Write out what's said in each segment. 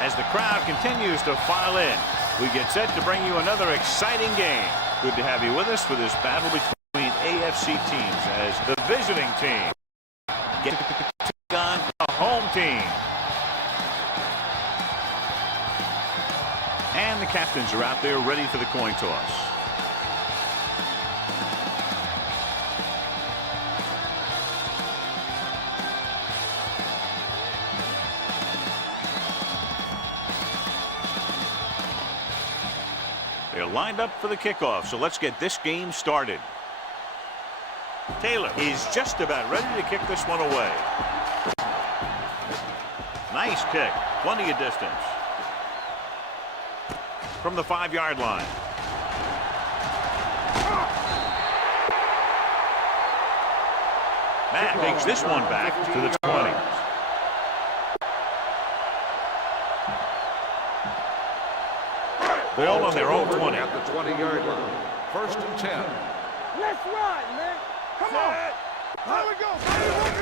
As the crowd continues to file in, we get set to bring you another exciting game. Good to have you with us for this battle between AFC teams as the visiting team get to take on the home team. And the captains are out there ready for the coin toss. They're lined up for the kickoff, so let's get this game started. Taylor is just about ready to kick this one away. Nice kick, plenty of distance. From the 5-yard line. Matt takes this one back to the 20. Ball on their own 20. At the 20-yard line. 1st and 10. Let's ride, man. Come on. Here we go.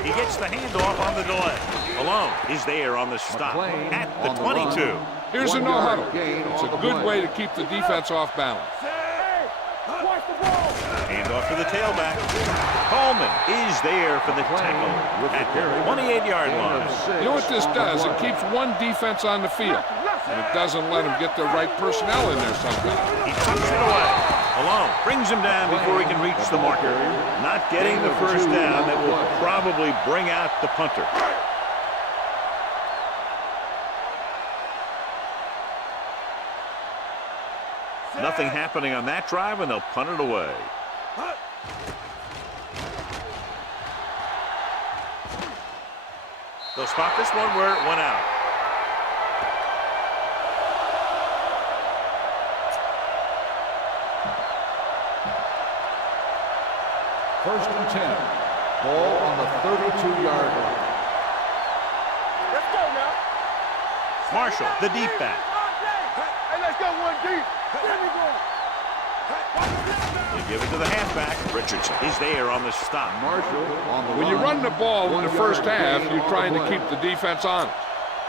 He gets the handoff on the delay. Alone is there on the stop at the 22. Here's a no-huddle. It's a good way to keep the defense off balance. Watch the ball. Handoff to the tailback. Coleman is there for the tackle at the 28-yard line. You know what this does? It keeps one defense on the field, and it doesn't let them get the right personnel in there sometimes. He tucks it away. Alone brings him down before he can reach the marker. Not getting the first down that will probably bring out the punter. Nothing happening on that drive, and they'll punt it away. They'll spot this one where it went out. First and 10. Ball on the 32-yard line. Let's go now. Marshall, the deep back. Hey, let's go one deep. Let me go. They give it to the halfback. Richardson is there on the stop. Marshall on the When you run the ball in the first half, you're trying to away. keep the defense honest.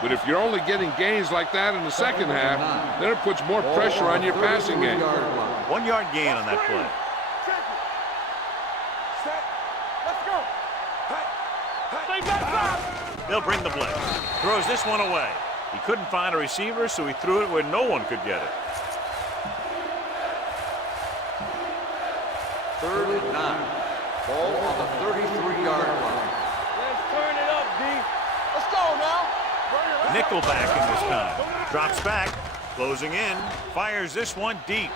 But if you're only getting gains like that in the second half, then it puts more pressure on your passing game. 1 yard gain on that play. Set. Let's go. Stay back. They'll bring the blitz. Throws this one away. He couldn't find a receiver, so he threw it where no one could get it. 3rd and 9. Ball on the 33-yard line. Let's turn it up, D. Let's go now. Nickel back in this time. Drops back. Closing in. Fires this one deep.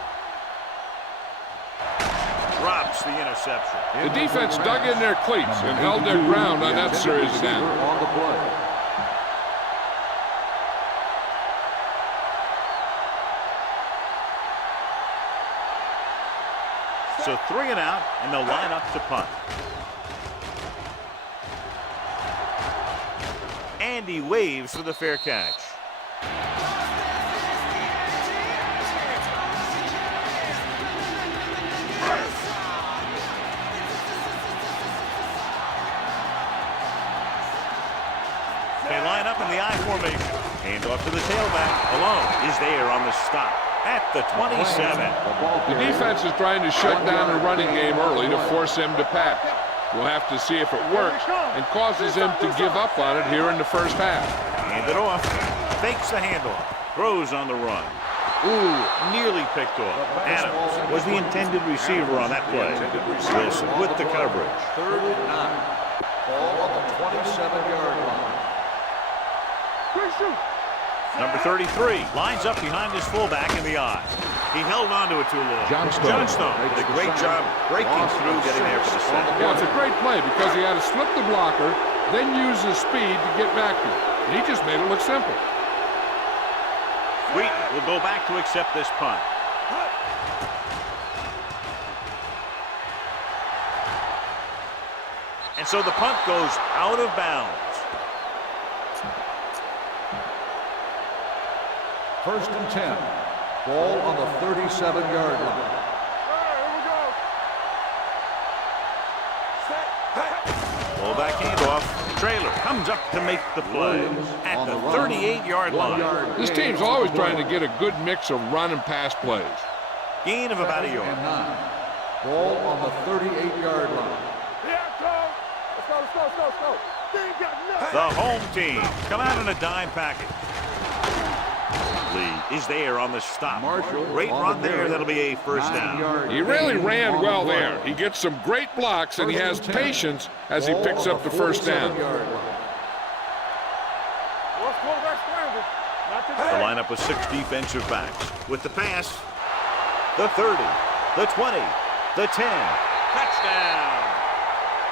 Drops the interception. The defense dug in their cleats and held their ground on that series down. On the play. So 3 and out, and they'll line up to punt. Andy waves for the fair catch. They line up in the I formation. Handoff to the tailback. Alone is there on the stop at the 27. The defense is trying to shut down the running game early to force him to pass. We'll have to see if it works and causes him to give up on it here in the first half. Hand it off. Fakes the handoff. Throws on the run. Ooh, nearly picked off. Adams was the intended receiver on that play. Wilson with the coverage. 3rd and 9. Ball on the 27-yard line. Number 33 lines up behind his fullback in the I. He held onto it too long. Johnstone did a great job breaking through, getting there for the sack. Yeah, it's a great play because he had to slip the blocker, then use his speed to get back to it. And he just made it look simple. Wheaton will go back to accept this punt. And so the punt goes out of bounds. 1st and 10. Ball on the 37-yard line. Fullback handoff. Trailer comes comes up to make the play at the 38-yard line. This team's always trying to get a good mix of run and pass plays. Gain of about a yard. Ball on the 38-yard line. Let's go. The home team come out in a dime package. Lee is there on the stop. Great run there. That'll be a first down. He really ran well there. He gets some great blocks, and he has patience as he picks up the first down. The lineup with 6 defensive backs. With the pass, the 30, the 20, the 10. Touchdown.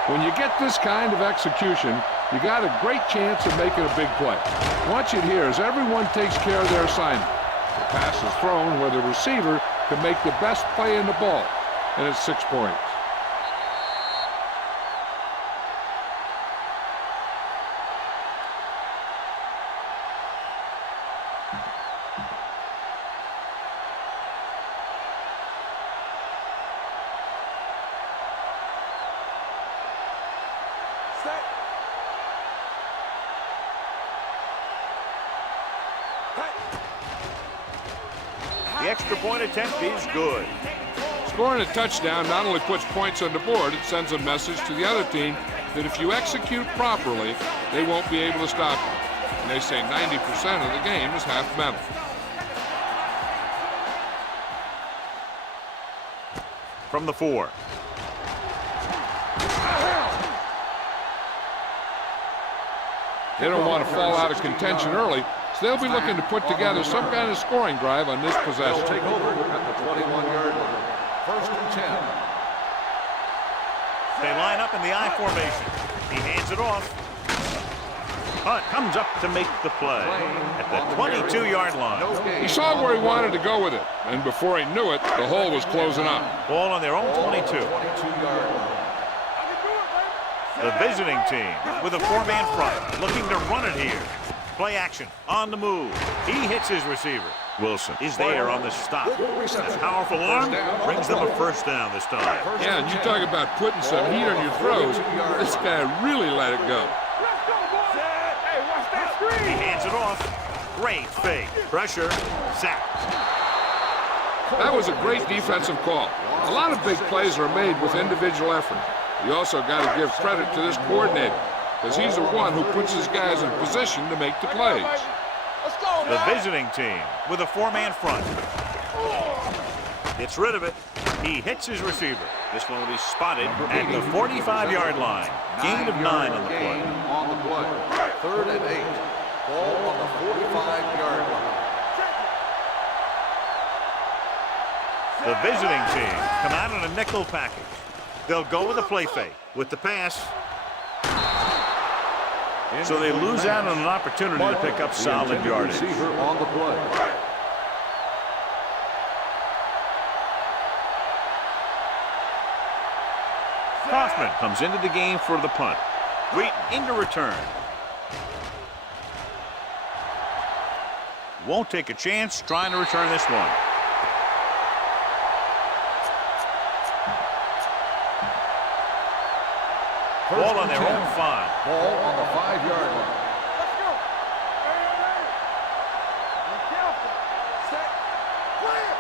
When you get this kind of execution, you got a great chance of making a big play. Watch it here as everyone takes care of their assignment. The pass is thrown where the receiver can make the best play in the ball, and it's 6 points. The extra point attempt is good. Scoring a touchdown not only puts points on the board, it sends a message to the other team that if you execute properly, they won't be able to stop you. And they say 90% of the game is half mental. From the 4. They don't want to fall out of contention early, so they'll be looking to put together some kind of scoring drive on this possession. Take over at the 21-yard line. First and 10. They line up in the I formation. He hands it off. Hunt comes up to make the play at the 22-yard line. He saw where he wanted to go with it, and before he knew it, the hole was closing up. Ball on their own 22. 22-yard line. The visiting team with a 4-man front, looking to run it here. Play action, on the move. He hits his receiver. Wilson is there on the stop. That powerful arm brings them a first down this time. Yeah, and you talk about putting some heat on your throws. This guy really let it go. He hands it off. Great fake. Pressure. Sack. That was a great defensive call. A lot of big plays are made with individual effort. You also got to give credit to this coordinator, because he's the one who puts his guys in position to make the plays. The visiting team with a 4-man front. Gets rid of it. He hits his receiver. This one will be spotted at the 45-yard line. Gain of 9 on the play. On the play. 3rd and 8. Ball on the 45-yard line. The visiting team come out in a nickel package. They'll go with a play fake with the pass. So they lose out on an opportunity to pick up solid yardage. Receiver on the play. Kaufman comes into the game for the punt. Wheaton into return. Won't take a chance trying to return this one. Ball on their own 5. Ball on the 5-yard line. Let's go. Be careful. Set. Clear.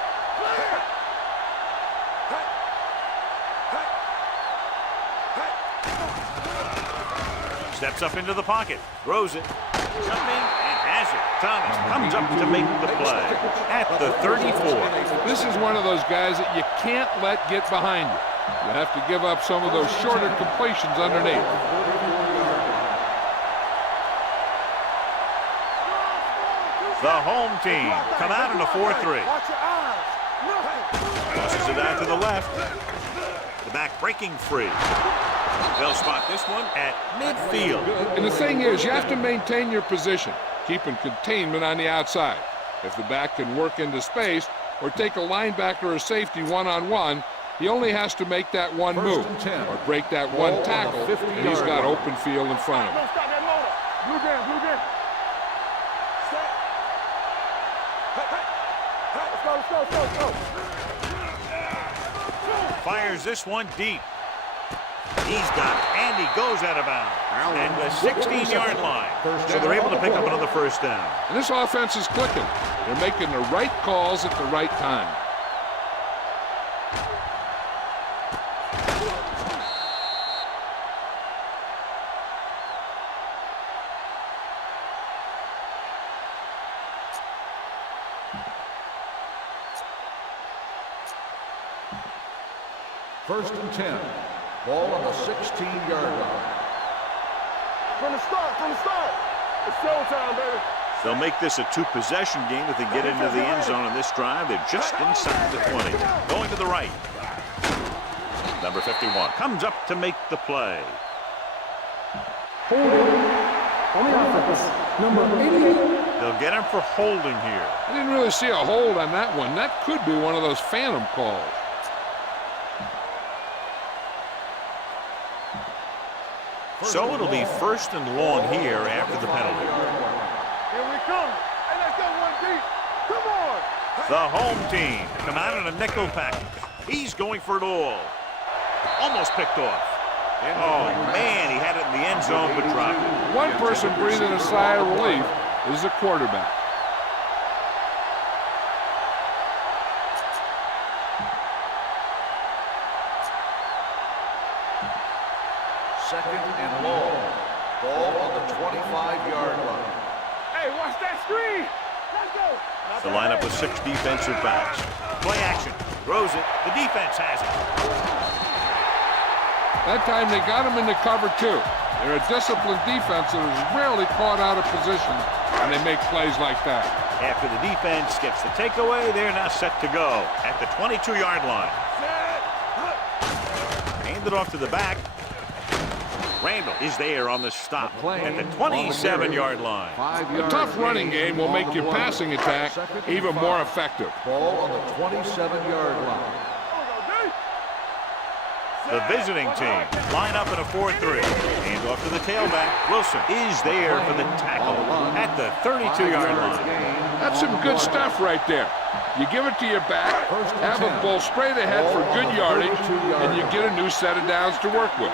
Steps up into the pocket. Throws it. Jumping and has it. Thomas comes up to make the play at the 34. This is one of those guys that you can't let get behind you. You have to give up some of those shorter completions underneath. The home team come out in a 4-3. Watch your eyes. Tosses it out to the left. The back breaking free. They'll spot this one at midfield. And the thing is, you have to maintain your position, keeping containment on the outside. If the back can work into space or take a linebacker or safety one-on-one, he only has to make that one move or break that one tackle, and he's got open field in front of him. Don't stop that motor. Blue game. Set. Let's go. Fires this one deep. He's got it, and he goes out of bounds. And the 16-yard line. So they're able to pick up another first down. And this offense is clicking. They're making the right calls at the right time. First and 10. Ball on the 16-yard line. From the start. It's showtime, baby. They'll make this a two-possession game if they get into the end zone on this drive. They're just inside the 20. Going to the right. Number 51 comes up to make the play. Holding on the offense. Number 88. They'll get him for holding here. I didn't really see a hold on that one. That could be one of those phantom calls. So it'll be first and long here after the penalty. Here we come. Hey, let's go one deep. Come on. The home team come out in a nickel package. He's going for it all. Almost picked off. Oh, man, he had it in the end zone, but dropped it. One person breathing a sigh of relief is the quarterback. Second and long. Ball on the 25-yard line. Hey, watch that screen. Let's go. The lineup with 6 defensive backs. Play action. Throws it. The defense has it. That time they got him into cover 2. They're a disciplined defense that is rarely caught out of position, and they make plays like that. After the defense gets the takeaway, they're now set to go at the 22-yard line. Hand it off to the back. Randall is there on the stop at the 27-yard line. A tough running game will make your passing attack even more effective. Ball on the 27-yard line. The visiting team line up in a 4-3. Hand off to the tailback. Wilson is there for the tackle at the 32-yard line. That's some good stuff right there. You give it to your back, have it pull straight ahead for good yardage, and you get a new set of downs to work with.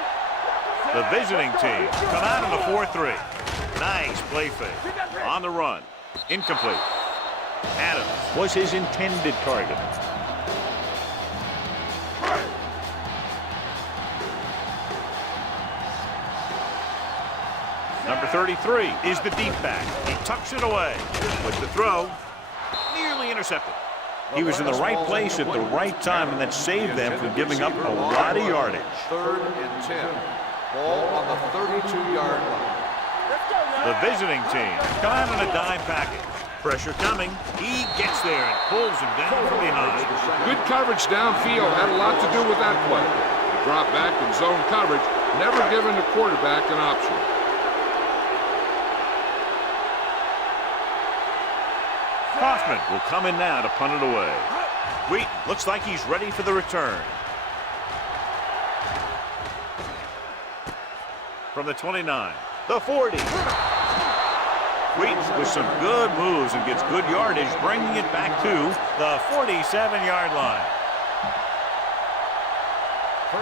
The visiting team come out in a 4-3. Nice play fake. On the run. Incomplete. Adams was his intended target. Number 33 is the deep back. He tucks it away. With the throw, nearly intercepted. He was in the right place at the right time, and that saved them from giving up a lot of yardage. Third and 10. Ball on the 32-yard line. The visiting team come out in a dime package. Pressure coming. He gets there and pulls him down from behind. Good coverage downfield had a lot to do with that play. The drop back and zone coverage, never giving the quarterback an option. Kaufman will come in now to punt it away. Wheaton looks like he's ready for the return. From the 29, the 40. Wheaton with some good moves and gets good yardage, bringing it back to the 47-yard line.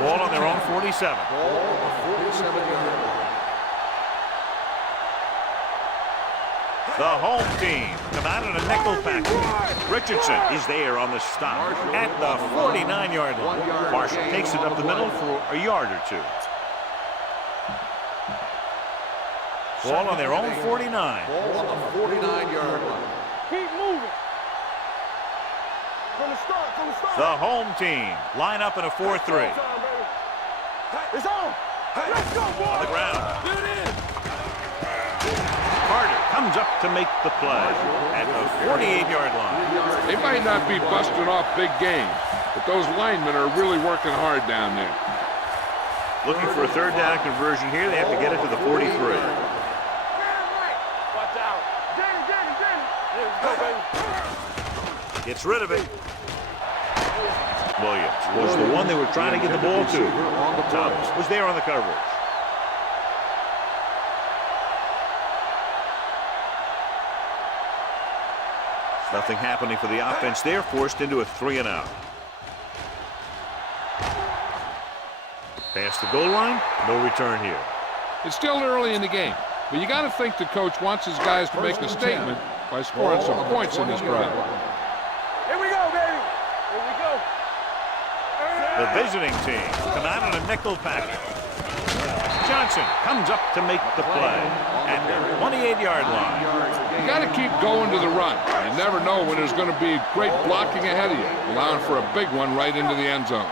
Ball on their own 47. Ball on the 47-yard line. The home team come out in a nickel package. Richardson is there on the stop at the 49-yard line. Marshall takes it up the middle for a yard or two. Ball on their own 49. Ball on the 49-yard line. Keep moving. From the start. The home team line up in a 4-3. It's on. Let's go, boy. On the ground. Get it in. Carter comes up to make the play at the 48-yard line. They might not be busting off big games, but those linemen are really working hard down there. Looking for a third down conversion here. They have to get it to the 43. Watch out. Danny. Let's go, baby. Gets rid of it. Williams was the one they were trying to get the ball to. Thomas was there on the coverage. Nothing happening for the offense. They're forced into a 3-and-out. Past the goal line, no return here. It's still early in the game, but you got to think the coach wants his guys to make a statement by scoring some points in this drive. Here we go, baby. Here we go. The visiting team come out on a nickel package. Johnson comes up to make the play at the 28-yard line. You got to keep going to the run. You never know when there's going to be great blocking ahead of you, allowing for a big one right into the end zone.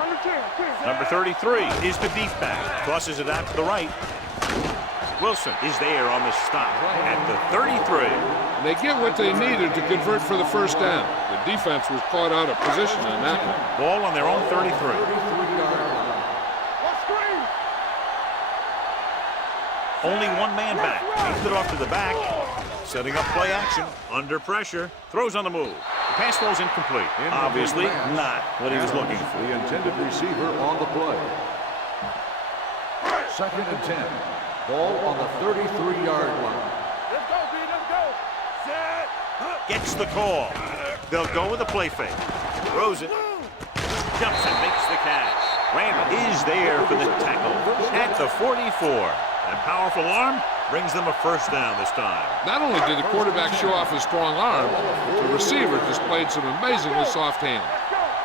Number 33 is the deep back. Tosses it out to the right. Wilson is there on the stop at the 33. They get what they needed to convert for the first down. The defense was caught out of position on that one. Ball on their own 33. Only one man back. Takes it off to the back. Setting up play action. Under pressure. Throws on the move. The pass falls incomplete. Obviously not what he was looking for. The intended receiver on the play. 2nd and 10. Ball on the 33-yard line. Let's go, B. Let's go. Set. Gets the call. They'll go with a play fake. Throws it. Jumps and makes the catch. Randall is there for the tackle at the 44. That powerful arm brings them a first down this time. Not only did the quarterback show off his strong arm, the receiver displayed some amazingly soft hands.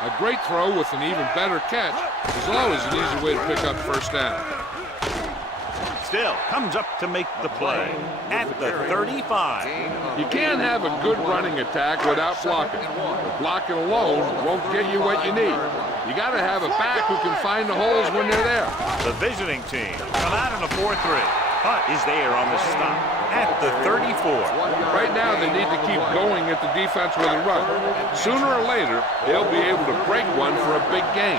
A great throw with an even better catch is always an easy way to pick up first down. Still comes up to make the play at the 35. You can't have a good running attack without blocking. But blocking alone won't get you what you need. You got to have a back who can find the holes when they're there. The visiting team come out in a 4-3. Hunt is there on the stop at the 34. Right now they need to keep going at the defense with a run. Sooner or later, they'll be able to break one for a big gain.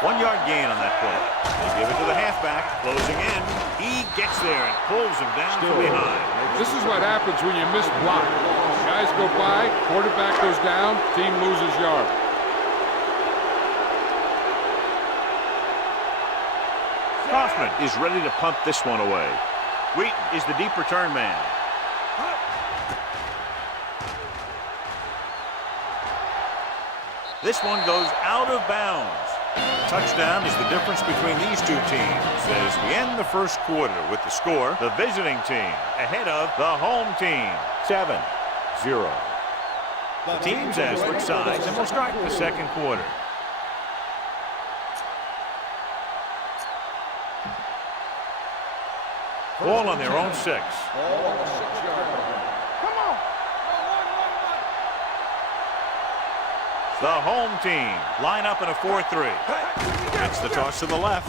1-yard gain on that play. They give it to the halfback, closing in. He gets there and pulls him down from behind. This is what happens when you miss block. Guys go by, quarterback goes down, team loses yard. Kaufman is ready to punt this one away. Wheaton is the deep return man. This one goes out of bounds. Touchdown is the difference between these two teams as we end the first quarter with the score, the visiting team ahead of the home team, 7-0. The teams as switch sides and we'll start the second quarter. Ball on their own 6. Ball on the 6-yard line. Come on. The home team line up in a 4-3. Gets the toss to the left.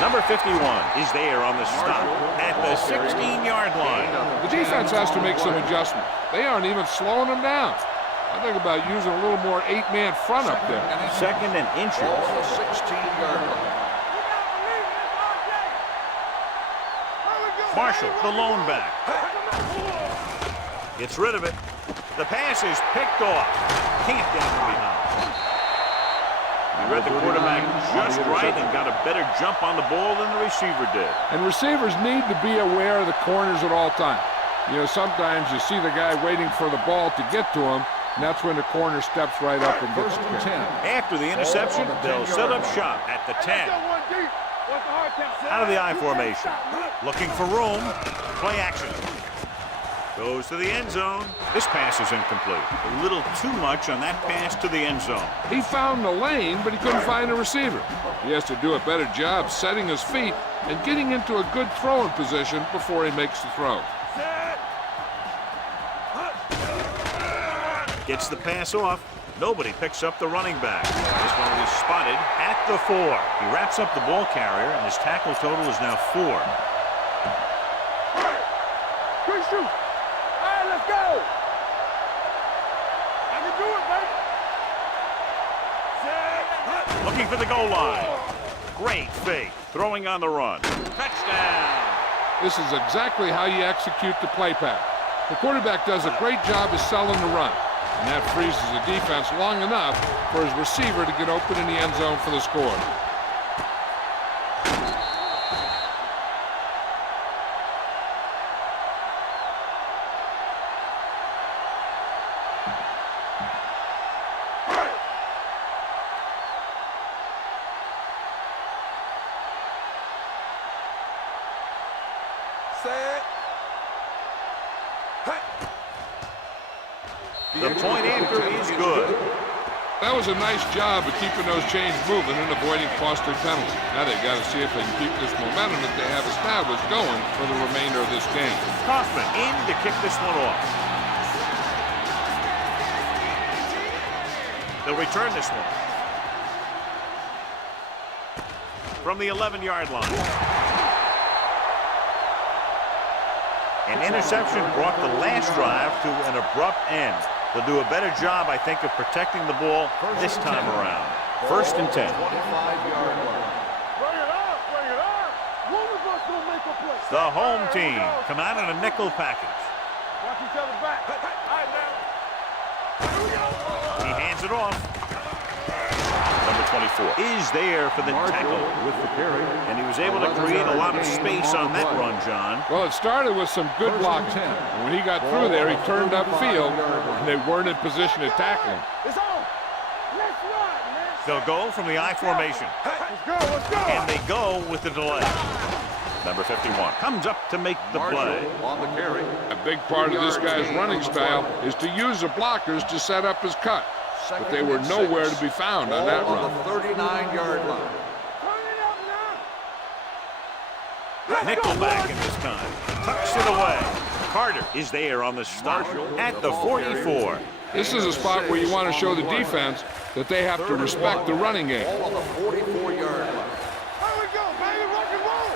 Number 51 is there on the stop at the 16-yard line. The defense has to make some adjustment. They aren't even slowing them down. I think about using a little more 8-man front up there. 2nd and inches. Ball on the 16-yard line. Marshall, the lone back. Gets rid of it. The pass is picked off. Can't get from behind. He read the quarterback just right and got a better jump on the ball than the receiver did. And receivers need to be aware of the corners at all times. You know, sometimes you see the guy waiting for the ball to get to him, and that's when the corner steps right up and gets the kick. After the interception, they'll set up shop at the 10. Out of the I formation. Looking for room. Play action. Goes to the end zone. This pass is incomplete. A little too much on that pass to the end zone. He found the lane, but he couldn't find a receiver. He has to do a better job setting his feet and getting into a good throwing position before he makes the throw. Gets the pass off. Nobody picks up the running back. This one is spotted at the 4. He wraps up the ball carrier, and his tackle total is now 4. Good shoot. All right, let's go. I can do it, baby. Set. Looking for the goal line. Great fake. Throwing on the run. Touchdown. This is exactly how you execute the play pass. The quarterback does a great job of selling the run. And that freezes the defense long enough for his receiver to get open in the end zone for the score. The point after is good. That was a nice job of keeping those chains moving and avoiding costly penalties. Now they've got to see if they can keep this momentum that they have established going for the remainder of this game. Kaufman in to kick this one off. They'll return this one. From the 11-yard line. An interception brought the last drive to an abrupt end. They'll do a better job, I think, of protecting the ball this time around. 1st and 10. 25-yard line. Bring it up, bring it up. One of us will make a play. The home team come out in a nickel package. Watch each other back. All right, now. Here we go. He hands it off. Number 24 is there for the tackle. With the carry. And he was able to create a lot of space on that run, John. Well, it started with some good blocking. And when he got through there, he turned upfield, and they weren't in position to tackle him. It's on. Let's run, man. They'll go from the I formation. Let's go, let's go. And they go with the delay. Number 51 comes up to make the play. On the carry. A big part of this guy's running style is to use the blockers to set up his cut. But they were nowhere to be found on that run. On the 39-yard line. Turn it up now. Nickelback in this time. Tucks it away. Carter is there on the stop at the 44. This is a spot where you want to show the defense that they have to respect the running game. Ball on the 44-yard line. Here we go, baby. Rock and roll.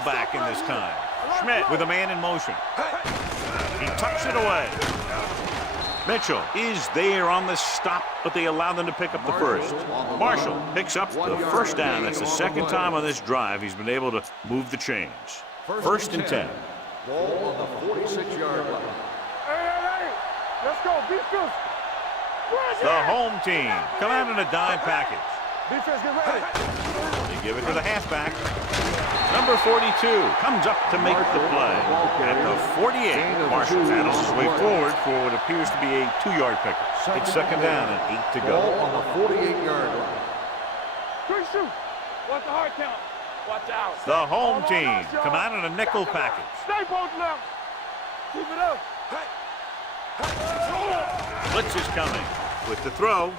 Nickelback in this time. Schmidt with a man in motion. He tucks it away. Mitchell is there on the stop, but they allow them to pick up the first. Marshall picks up the first down. That's the second time on this drive he's been able to move the chains. 1st and 10. Ball on the 46-yard line. Hey. Let's go. Be physical. The home team come out in a dime package. Defense, get ready. They give it to the halfback. Number 42 comes up to make the play. At the 48, Marshall paddles his way forward for what appears to be a 2-yard pickup. It's 2nd down and 8 to Ball go. on the 48-yard line. Quick shoot. Watch the hard count. Watch out. The home team come out in a nickel package. Stay both left. Keep it up. Blitz is coming with the throw.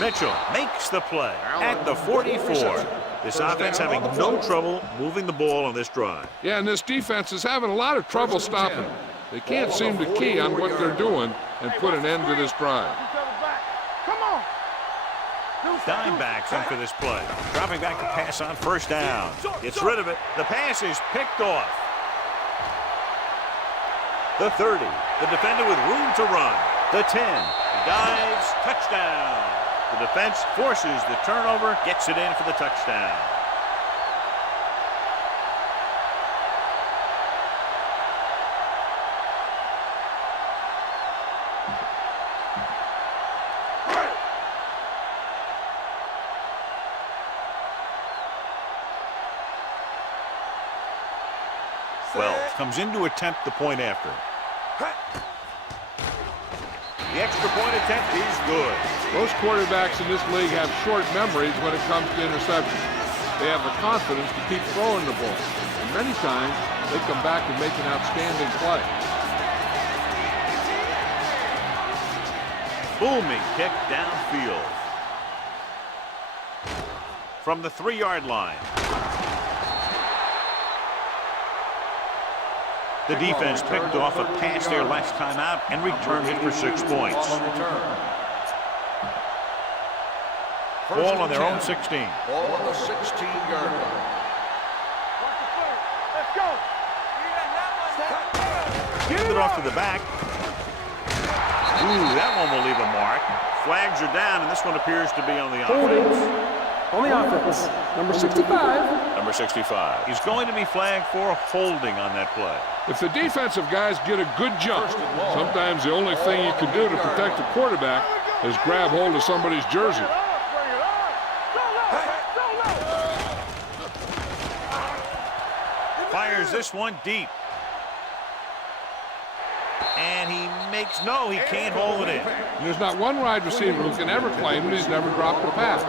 Mitchell makes the play at the 44. This offense having no trouble moving the ball on this drive. Yeah, and this defense is having a lot of trouble stopping. They can't seem to key on what they're doing and put an end to this drive. Come on. Dime backs in for this play. Dropping back to pass on 1st down. Gets rid of it. The pass is picked off. The 30. The defender with room to run. The 10. He dives. Touchdown. The defense forces the turnover, gets it in for the touchdown. Wells comes in to attempt the point after. The extra point attempt is good. Most quarterbacks in this league have short memories when it comes to interceptions. They have the confidence to keep throwing the ball. And many times, they come back and make an outstanding play. Booming kick downfield. From the 3-yard line. The defense picked off a pass there last time out and returned it for 6 points. Ball on their own 16. Ball on the 16-yard line. Let's go. Gives it off to the back. Ooh, that one will leave a mark. Flags are down, and this one appears to be on the offense. On the offense, number 65. Number 65. He's going to be flagged for holding on that play. If the defensive guys get a good jump, sometimes the only thing you can do to protect the quarterback is grab hold of somebody's jersey. Fires this one deep. And he makes, no, he can't hold it in. And there's not one wide receiver who can ever claim that he's never dropped a pass.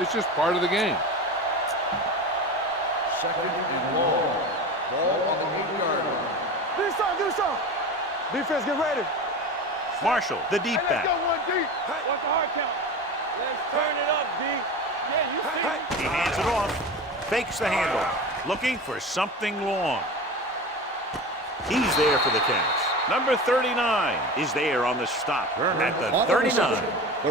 It's just part of the game. Second and long. Ball on the 8-yard line. Do some. Defense, get ready. Marshall, the deep Hey, back. let's go one deep. What's the hard count? Let's turn it up, D. Yeah, you see. He hands it off. Fakes the handoff. Looking for something long. He's there for the catch. Number 39 is there on the stop at the 39.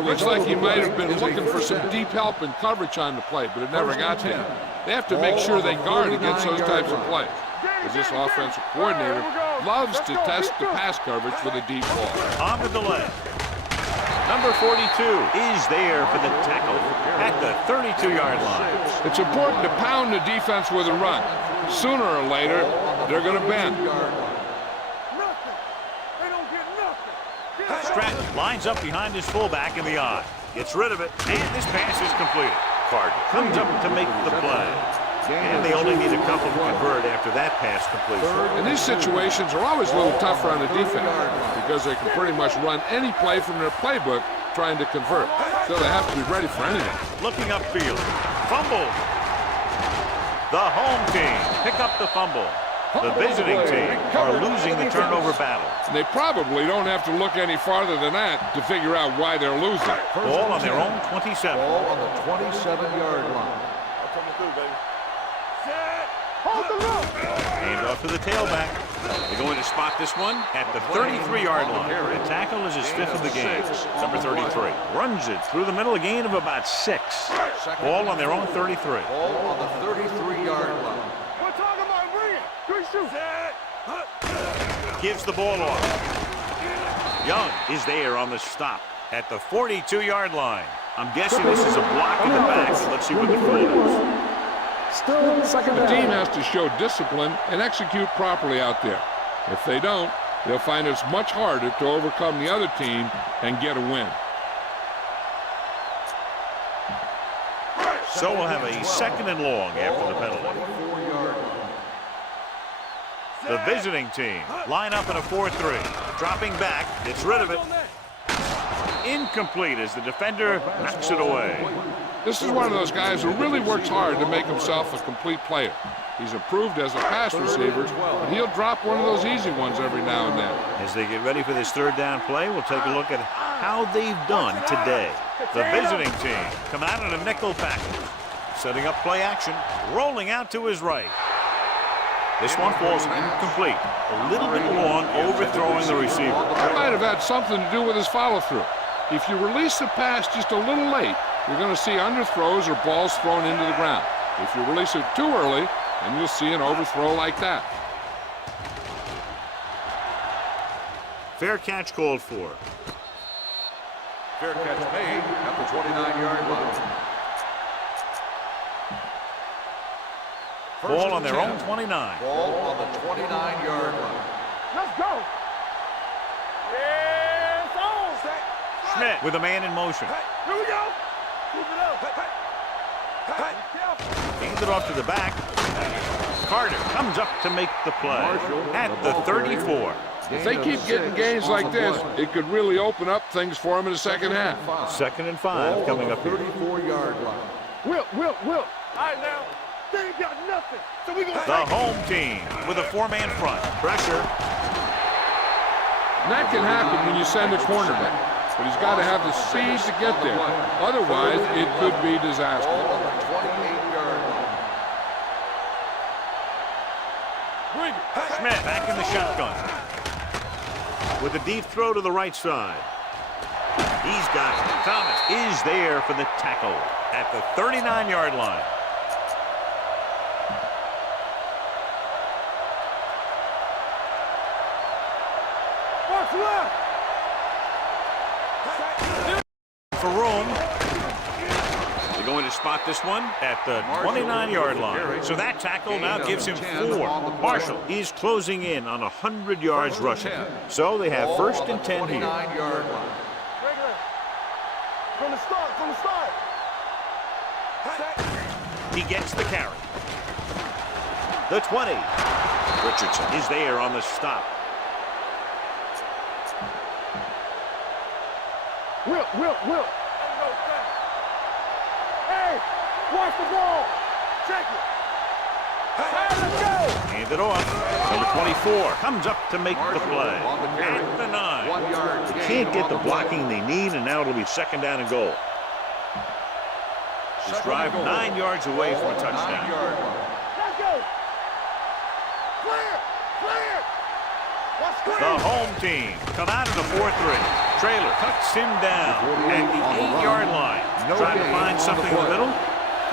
Looks like he might have been looking for some deep help and coverage on the play, but it never got there. They have to make sure they guard against those types of plays, as this offensive coordinator loves to test the pass coverage with a deep ball. On the delay. Number 42 is there for the tackle at the 32-yard line. It's important to pound the defense with a run. Sooner or later, they're going to bend. Nothing. They don't get nothing. Stratton lines up behind his fullback in the eye. Gets rid of it, and this pass is completed. Carter comes up to make the play. And they only need a couple to convert after that pass completion. And these situations are always a little tougher on the defense because they can pretty much run any play from their playbook trying to convert. So they have to be ready for anything. Looking upfield. Fumble. The home team pick up the fumble. The visiting team are losing the turnover battle. And they probably don't have to look any farther than that to figure out why they're losing. Ball on their own 27. Ball on the 27-yard line. Hold the rope. Hand off to the tailback. They're going to spot this one at the 33-yard line. The tackle is his fifth of the game. Number 33 runs it through the middle, a gain of about 6. Ball on their own 33. Ball on the 33-yard line. We're talking about bring it. Good shoot. Gives the ball off. Young is there on the stop at the 42-yard line. I'm guessing this is a block in the back. Let's see what the call is. Still second The down. team has to show discipline and execute properly out there. If they don't, they'll find it's much harder to overcome the other team and get a win. So we'll have a second and long after the penalty. 24-yard line. The visiting team line up in a 4-3. Dropping back, gets rid of it. Incomplete as the defender knocks it away. This is one of those guys who really works hard to make himself a complete player. He's improved as a pass receiver, but he'll drop one of those easy ones every now and then. As they get ready for this third down play, we'll take a look at how they've done today. The visiting team come out in a nickel package. Setting up play action, rolling out to his right. This one falls incomplete. A little bit long, overthrowing the receiver. That might have had something to do with his follow-through. If you release the pass just a little late, you're going to see underthrows or balls thrown into the ground. If you release it too early, then you'll see an overthrow like that. Fair catch called for. Fair catch made at the 29-yard line. Ball on their own 29. Ball on the 29-yard line. Let's go. Yeah, it's on. Schmidt with a man in motion. Here we go. Keep it up. Hands it off to the back. Carter comes up to make the play at the 34. If they keep getting gains like this, it could really open up things for them in the second half. 2nd and 5 coming up here. 34-yard line. Will. All right, now. They ain't got nothing. So we gonna The home team with a 4-man front. Pressure. And that can happen when you send a cornerback. But he's got to have the speed to get there. Otherwise, it could be disaster. Ball on the 28-yard line. bring it. Schmidt back in the shotgun. With a deep throw to the right side. He's got it. Thomas is there for the tackle at the 39-yard line. Watch left. For room. They're going to spot this one at the 29-yard line. So that tackle now gives him 4. Marshall is closing in on 100 yards rushing. So they have 1st and 10 here. 29-yard line. Regular. From the start. He gets the carry. The 20. Richardson is there on the stop. Will. Hey, watch the ball. Check it. Hand it off. Number 24 comes up to make the play. At the 9. 1 yard They gain can't get on the play. blocking they need, and now it'll be 2nd down and goal. This Second drive and goal. 9 yards away from a Ball on the touchdown. 9-yard line. Let's go. Clear. Clear. What's clear? The home team come out of the 4-3. Trailer cuts him down at the 8-yard line. No Trying to gain find on the something in the play. middle.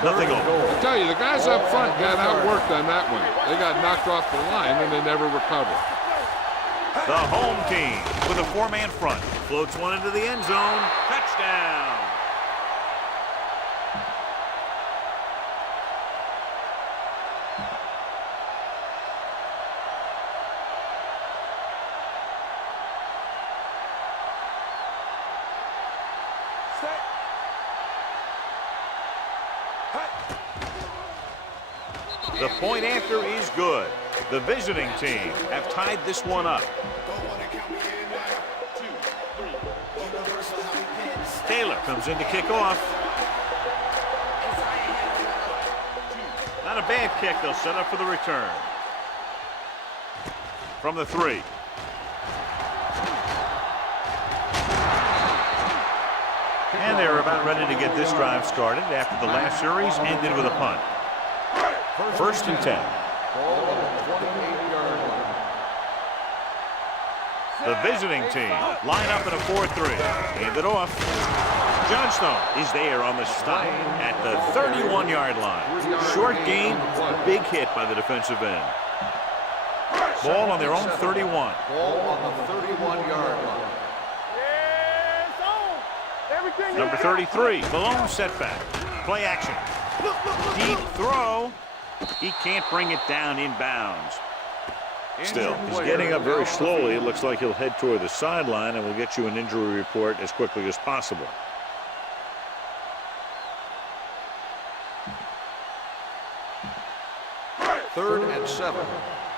Nothing on. Goal. I tell you, the guys up front got outworked on that one. They got knocked off the line and they never recovered. The home team with a 4-man front floats one into the end zone. Touchdown. Set. The point after is good. The visiting team have tied this one up. Taylor comes in to kick off. Not a bad kick. They'll set up for the return. From the 3. And they're about ready to get this drive started after the last series ended with a punt. 1st and 10. Ball on the 28-yard line. The visiting team line up in a 4-3. Hand it off. Johnstone is there on the stop at the 31-yard line. Short gain, big hit by the defensive end. Ball on their own 31. Ball on the 31-yard line. Yes, on. Everything. Number 33, Malone setback. Play action. Deep throw. He can't bring it down inbounds. Still, he's getting up very slowly. It looks like he'll head toward the sideline, and we'll get you an injury report as quickly as possible. Third and 7.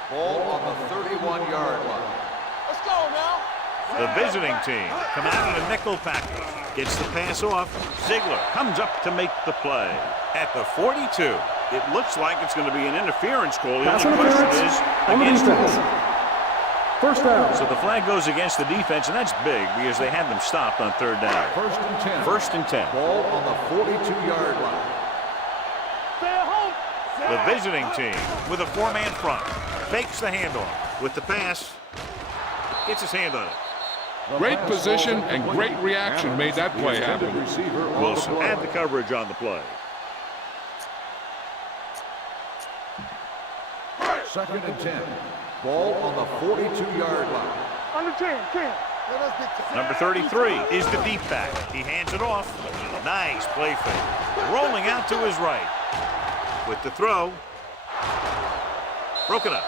Ball on the 31-yard line. Let's go now. The visiting team come out in a nickel package. Gets the pass off. Ziegler comes up to make the play. At the 42, it looks like it's going to be an interference call. The Pass only question interference is on the against defense. whom? First down. So the flag goes against the defense, and that's big because they had them stopped on 3rd down. 1st and 10. 1st and 10. Ball on the 42-yard line. Stay at home. The visiting team with a 4-man front fakes the handoff with the pass. Gets his hand on it. Great position and great reaction made that play happen. Receiver on Wilson the play. had the coverage on the play. 2nd and 10. Ball on the 42-yard line. Under 10. Let us get to Number 33 is the deep back. He hands it off. Nice play fake. Rolling out to his right. With the throw. Broken up.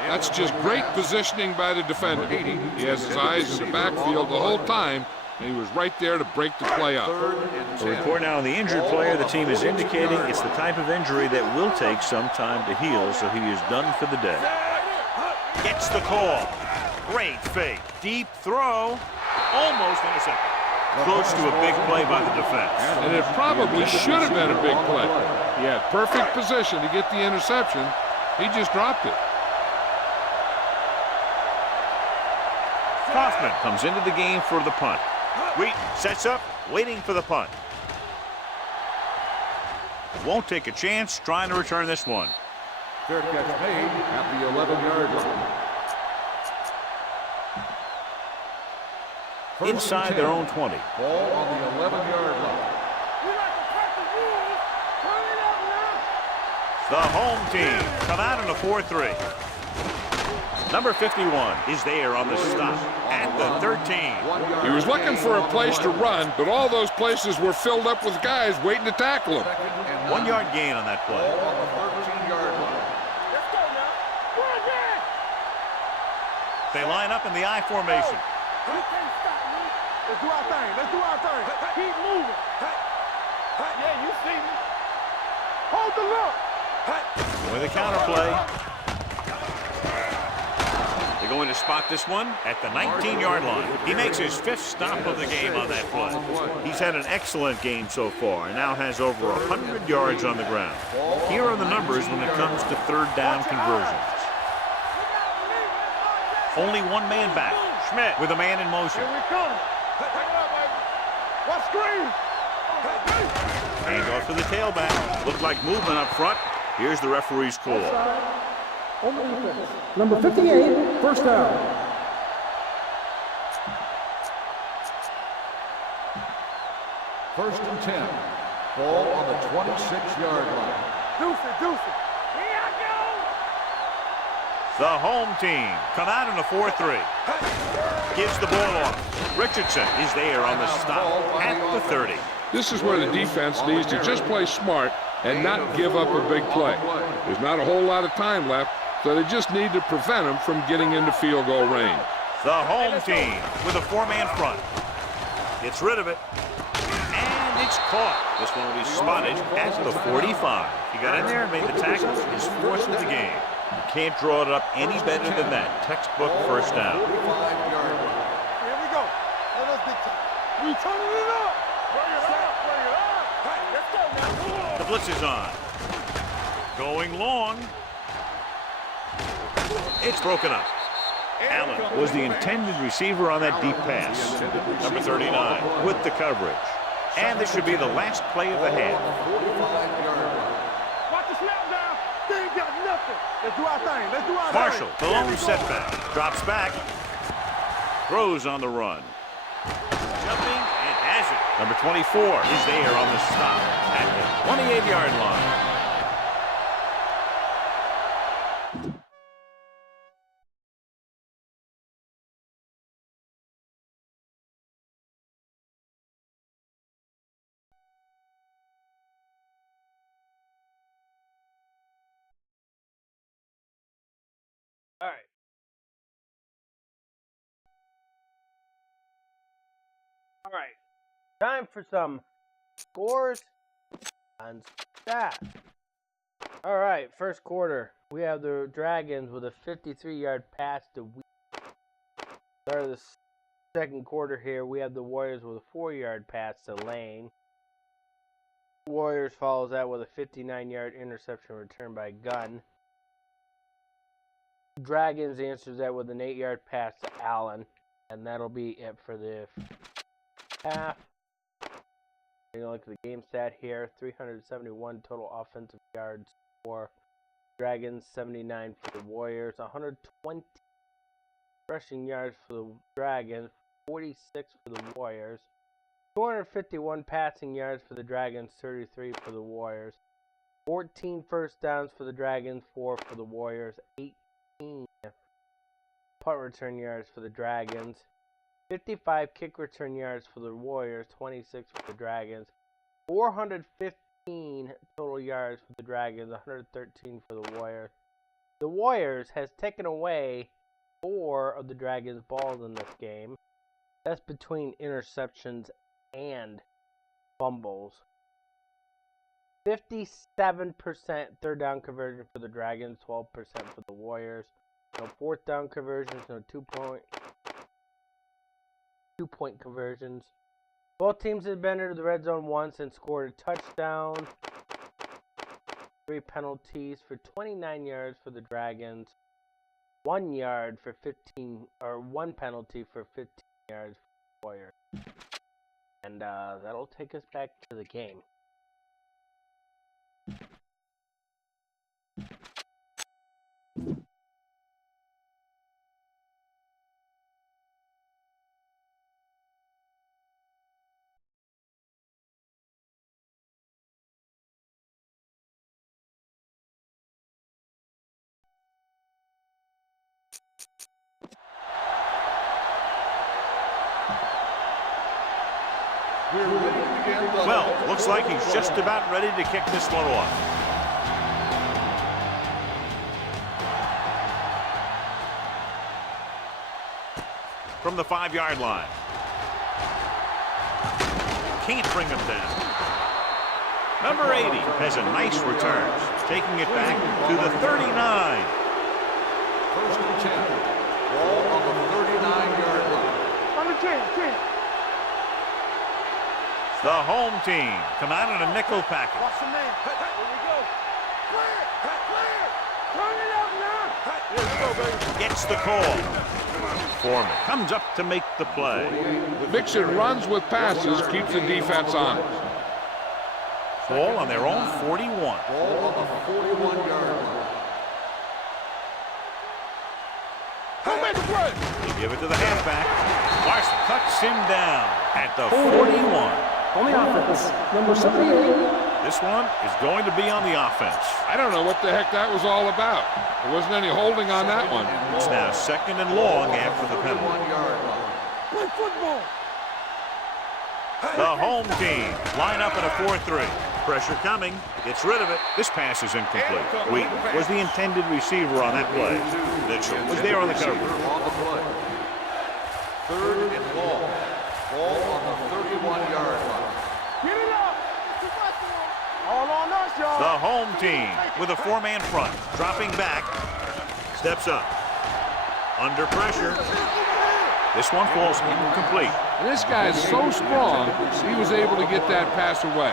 That's just great positioning by the defender. He has his eyes in the backfield the whole time, and he was right there to break the play up. 3rd and 10. A report now on the injured player. The team is indicating it's the type of injury that will take some time to heal, so he is done for the day. Gets the call. Great fake. Deep throw. Almost intercepted. Close to a big play by the defense. And it probably should have been a big play. He had perfect position to get the interception. He just dropped it. Kaufman comes into the game for the punt. Wheaton sets up, waiting for the punt. Won't take a chance, trying to return this one. Fair catch made at the 11-yard line. First and Inside 10. their own 20. Ball on the 11-yard line. We like to crack the rules. Turn it up now. The home team come out in a 4-3. Number 51 is there on the stop at the 13. He was looking for a place to run, but all those places were filled up with guys waiting to tackle him. 1 yard gain on that Ball play. on the 13-yard line. Let's go now. Run that. They line up in the I formation. You can't stop me. Let's do our thing. Let's do our thing. Keep moving. Yeah, you see me. Hold the look. With a counter play. They Going to spot this one at the 19-yard line. He makes his 5th stop of the game on that play. He's had an excellent game so far and now has over 100 yards on the ground. Here are the numbers when it comes to third down conversions. Only one man back. Schmidt with a man in motion. Here we come. Take it up, baby. What screen? Hand off to the tailback. Looked like movement up front. Here's the referee's call. On defense. Number 58, first down. First and 10. Ball on the 26-yard line. Deuce it, deuce it. Here I The home team come out in a 4-3. Gives the ball off. Richardson is there on the stop at the 30. This is where the defense needs to just play smart and not give up a big play. There's not a whole lot of time left, so they just need to prevent them from getting into field goal range. The home team with a 4-man front. Gets rid of it. And it's caught. This one will be spotted at the 45. He got in there and made the tackle. His 4th of the game. You can't draw it up any better than that. Textbook first down. Here we go. Let us get we turning it up. Bring it up, bring it up. Hey, let's go now. The blitz is on. Going long. It's broken up. Allen was the intended receiver on that deep pass. Number 39 with the coverage. And this should be the last play of the half. Watch the snap down. They ain't got nothing. Let's do our thing. Let's do our Marshall, thing. the lone setback. Drops back. Throws on the run. Jumping and has it. Number 24 is there on the stop at the 28-yard line. All right. All right. Time for some scores and stats. All right. First quarter, we have the Dragons with a 53-yard pass to Wheat. Start of the second quarter here, we have the Warriors with a 4-yard pass to Lane. Warriors follows that with a 59-yard interception return by Gunn. Dragons answers that with an 8-yard pass to Allen, and that'll be it for the half. Taking a look at the game stat here, 371 total offensive yards for Dragons, 79 for the Warriors, 120 rushing yards for the Dragons, 46 for the Warriors, 251 passing yards for the Dragons, 33 for the Warriors, 14 first downs for the Dragons, 4 for the Warriors, 18 punt return yards for the Dragons, 55 kick return yards for the Warriors, 26 for the Dragons, 415 total yards for the Dragons, 113 for the Warriors. The Warriors has taken away 4 of the Dragons' balls in this game. That's between interceptions and fumbles. 57% third down conversion for the Dragons, 12% for the Warriors. No fourth down conversions, no two-point conversions. Both teams have been into the red zone once and scored a touchdown. 3 penalties for 29 yards for the Dragons. 1 yard for 15, or 1 penalty for 15 yards for the Warriors. And that'll take us back to the game. Well, looks like he's just about ready to kick this one off. From the 5-yard line. Can't bring him down. Number 80 has a nice return, taking it back to the 39. First and 10. Ball The home team come out in a nickel package. Watch the man. Here we go. Clear. Turn it up now. Here we go, baby. Gets the call. Foreman comes up to make the play. Mixon runs with passes, keeps the defense honest. Ball on their own 41. Ball on the 41-yard line. Who made the play? They give it to the halfback. Larson cuts him down at the 41. On the offense, number 78. This one is going to be on the offense. I don't know what the heck that was all about. There wasn't any holding on that one. It's now 2nd and long after the penalty. 31-yard line. Play football. The home team line up in a 4-3. Pressure coming. Gets rid of it. This pass is incomplete. Wheat was the intended receiver on that play. Mitchell was there on the cover. On the play. 3rd and long. Ball on the 31-yard line. Get it up. All on us, y'all. The home team with a 4-man front. Dropping back. Steps up. Under pressure. This one falls incomplete. And this guy is so strong, he was able to get that pass away.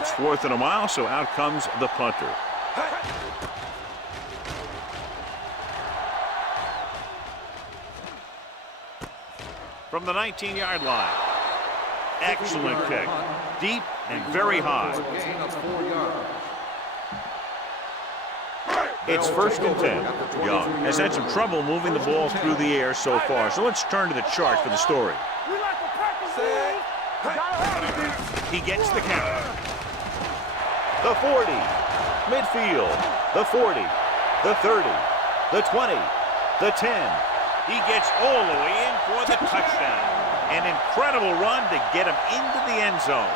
It's 4th and a mile, so out comes the punter. From the 19-yard line. Excellent kick. Deep and very high. Gain of 4 yards. It's 1st and 10. Young has had some trouble moving the ball through the air so far, so let's turn to the chart for the story. We like to practice rules. Gotta have it. He gets the carry. The 40. Midfield. The 40. The 30. The 20. The 10. He gets all the way in for the touchdown. An incredible run to get him into the end zone.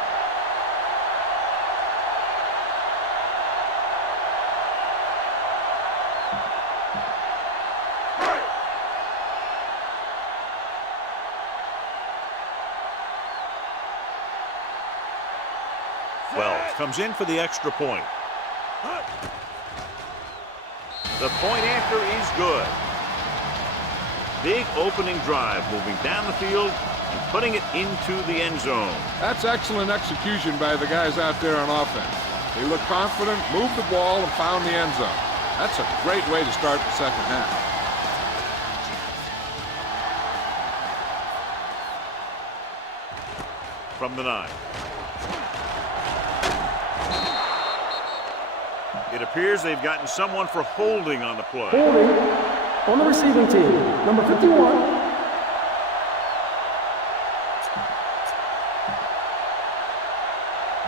Wells comes in for the extra point. The point after is good. Big opening drive, moving down the field and putting it into the end zone. That's excellent execution by the guys out there on offense. They looked confident, moved the ball, and found the end zone. That's a great way to start the second half. From the 9. It appears they've gotten someone for holding on the play. Holding on the receiving team, number 51.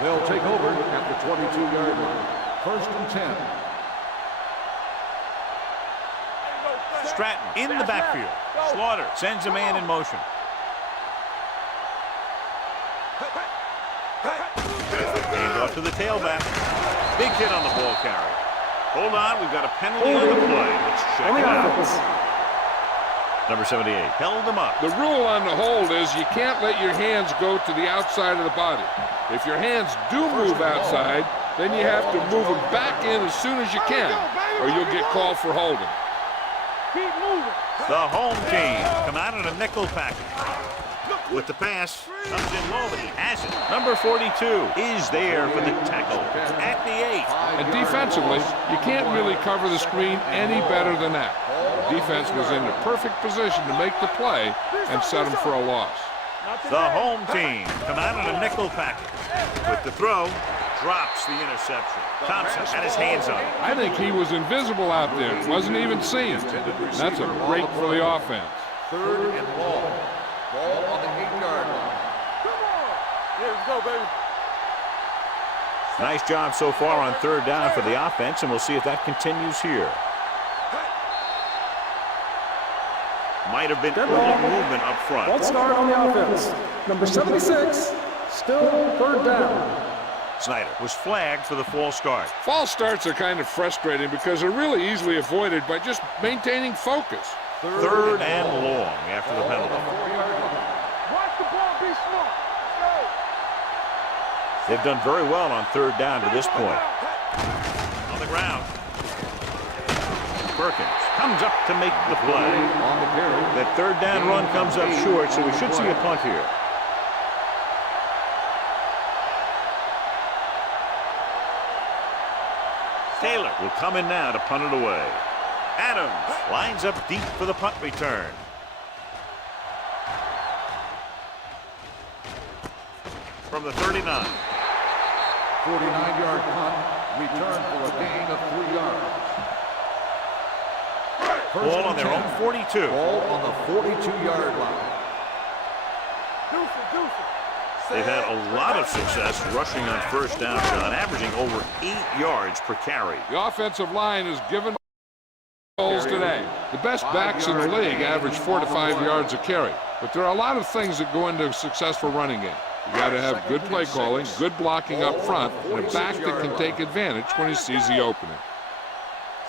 They'll take over at the 22-yard line. 1st and 10. Stratton in the backfield. Slaughter sends a man in motion. Hand off to the tailback. Big hit on the ball carrier. Hold on, we've got a penalty on the play. Let's check it out. Number 78 held him up. The rule on the hold is you can't let your hands go to the outside of the body. If your hands do move outside, then you have to move them back in as soon as you can, or you'll get called for holding. Keep moving. The home team come out in a nickel package. With the pass, comes in low, but he has it. Number 42 is there for the tackle at the 8. And defensively, you can't really cover the screen any better than that. The defense was in the perfect position to make the play and set them for a loss. The home team come out in a nickel package. With the throw, drops the interception. Thompson had his hands on it. I think he was invisible out there. Wasn't even seen. That's a break for the offense. 3rd and long. Ball on the 8-yard line. Come on. Here we go, baby. Nice job so far on 3rd down for the offense, and we'll see if that continues here. Might have been early movement up front. Let's start on the offense. Number 76, still 3rd down. Snyder was flagged for the false start. False starts are kind of frustrating because they're really easily avoided by just maintaining focus. 3rd and long after the penalty. Watch the ball be smart. Go. They've done very well on 3rd down to this point. On the ground. Perkins comes up to make the play. On the carry. That third down run comes up short, so we should see a punt here. Taylor will come in now to punt it away. Adams lines up deep for the punt return. From the 39. 49-yard punt. Return for a gain of 3 yards. Ball on their own 42. Ball on the 42-yard line. They've had a lot of success rushing on first down, John, averaging over 8 yards per carry. The offensive line has given goals today. The best backs in the league average 4 to 5 yards a carry. But there are a lot of things that go into a successful running game. You got to have good play calling, good blocking up front, and a back that can take advantage when he sees the opening.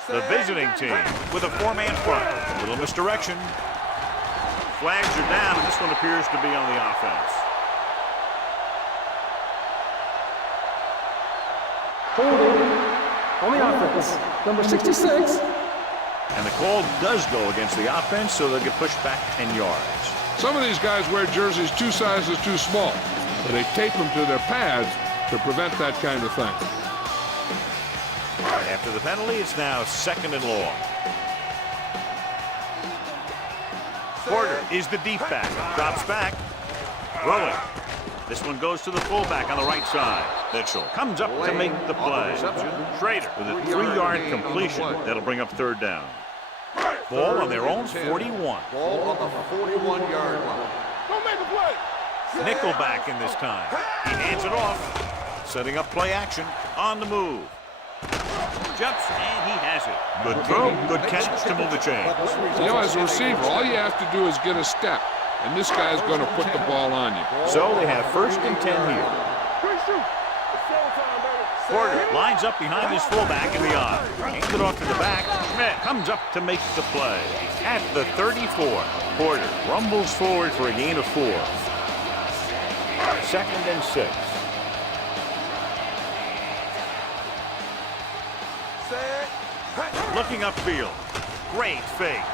The visiting team with a 4-man front. A little misdirection. Flags are down, and this one appears to be on the offense. Holding on the offense. Number 66. And the call does go against the offense, so they'll get pushed back 10 yards. Some of these guys wear jerseys 2 sizes too small, but they tape them to their pads to prevent that kind of thing. After the penalty, it's now 2nd and long. Porter is the deep back. Drops back. Rolling. This one goes to the fullback on the right side. Mitchell comes up to make the play. Schrader with a 3-yard completion. That'll bring up 3rd down. Ball on their own 41. Ball on the 41-yard line. Don't make a play. Nickelback in this time. He hands it off. Setting up play action on the move. Jumps, and he has it. Good throw, good catch to move the chains. You know, as a receiver, all you have to do is get a step, and this guy's going to put the ball on you. So they have 1st and 10 here. Good shoot. It's showtime, baby. Porter lines up behind his fullback in the eye. Hands it off to the back. Schmidt comes up to make the play. At the 34, Porter rumbles forward for a gain of 4. 2nd and 6. Looking upfield. Great fake.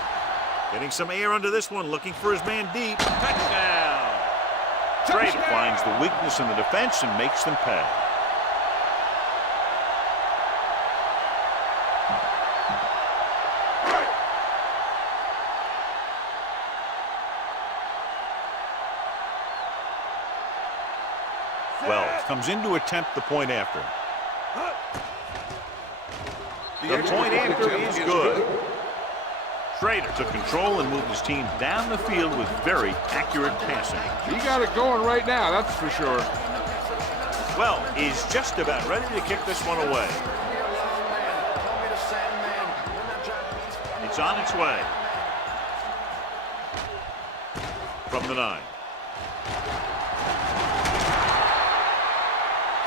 Getting some air under this one. Looking for his man deep. Touchdown. Schrader finds the weakness in the defense and makes them pay. Wells comes in to attempt the point after. The point after is good. Schrader took control and moved his team down the field with very accurate passing. He got it going right now, that's for sure. Well, he's just about ready to kick this one away. It's on its way. From the 9.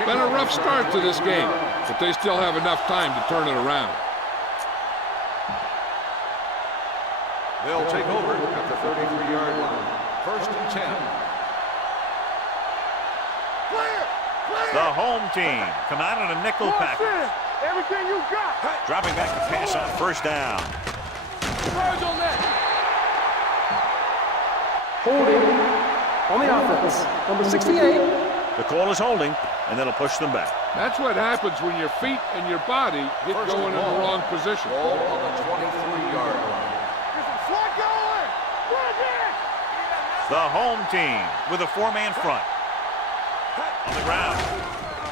Been a rough start to this game, but they still have enough time to turn it around. They'll take over at the 33-yard line. 1st and 10. The home team come out on a nickel package. Everything you got. Dropping back to pass on 1st down. Charge on that. Holding on the offense. Number 68. The call is holding, and that'll push them back. That's what happens when your feet and your body get going in the wrong position. Ball on the 23-yard line. Get some slack going. Right there. The home team with a 4-man front. On the ground.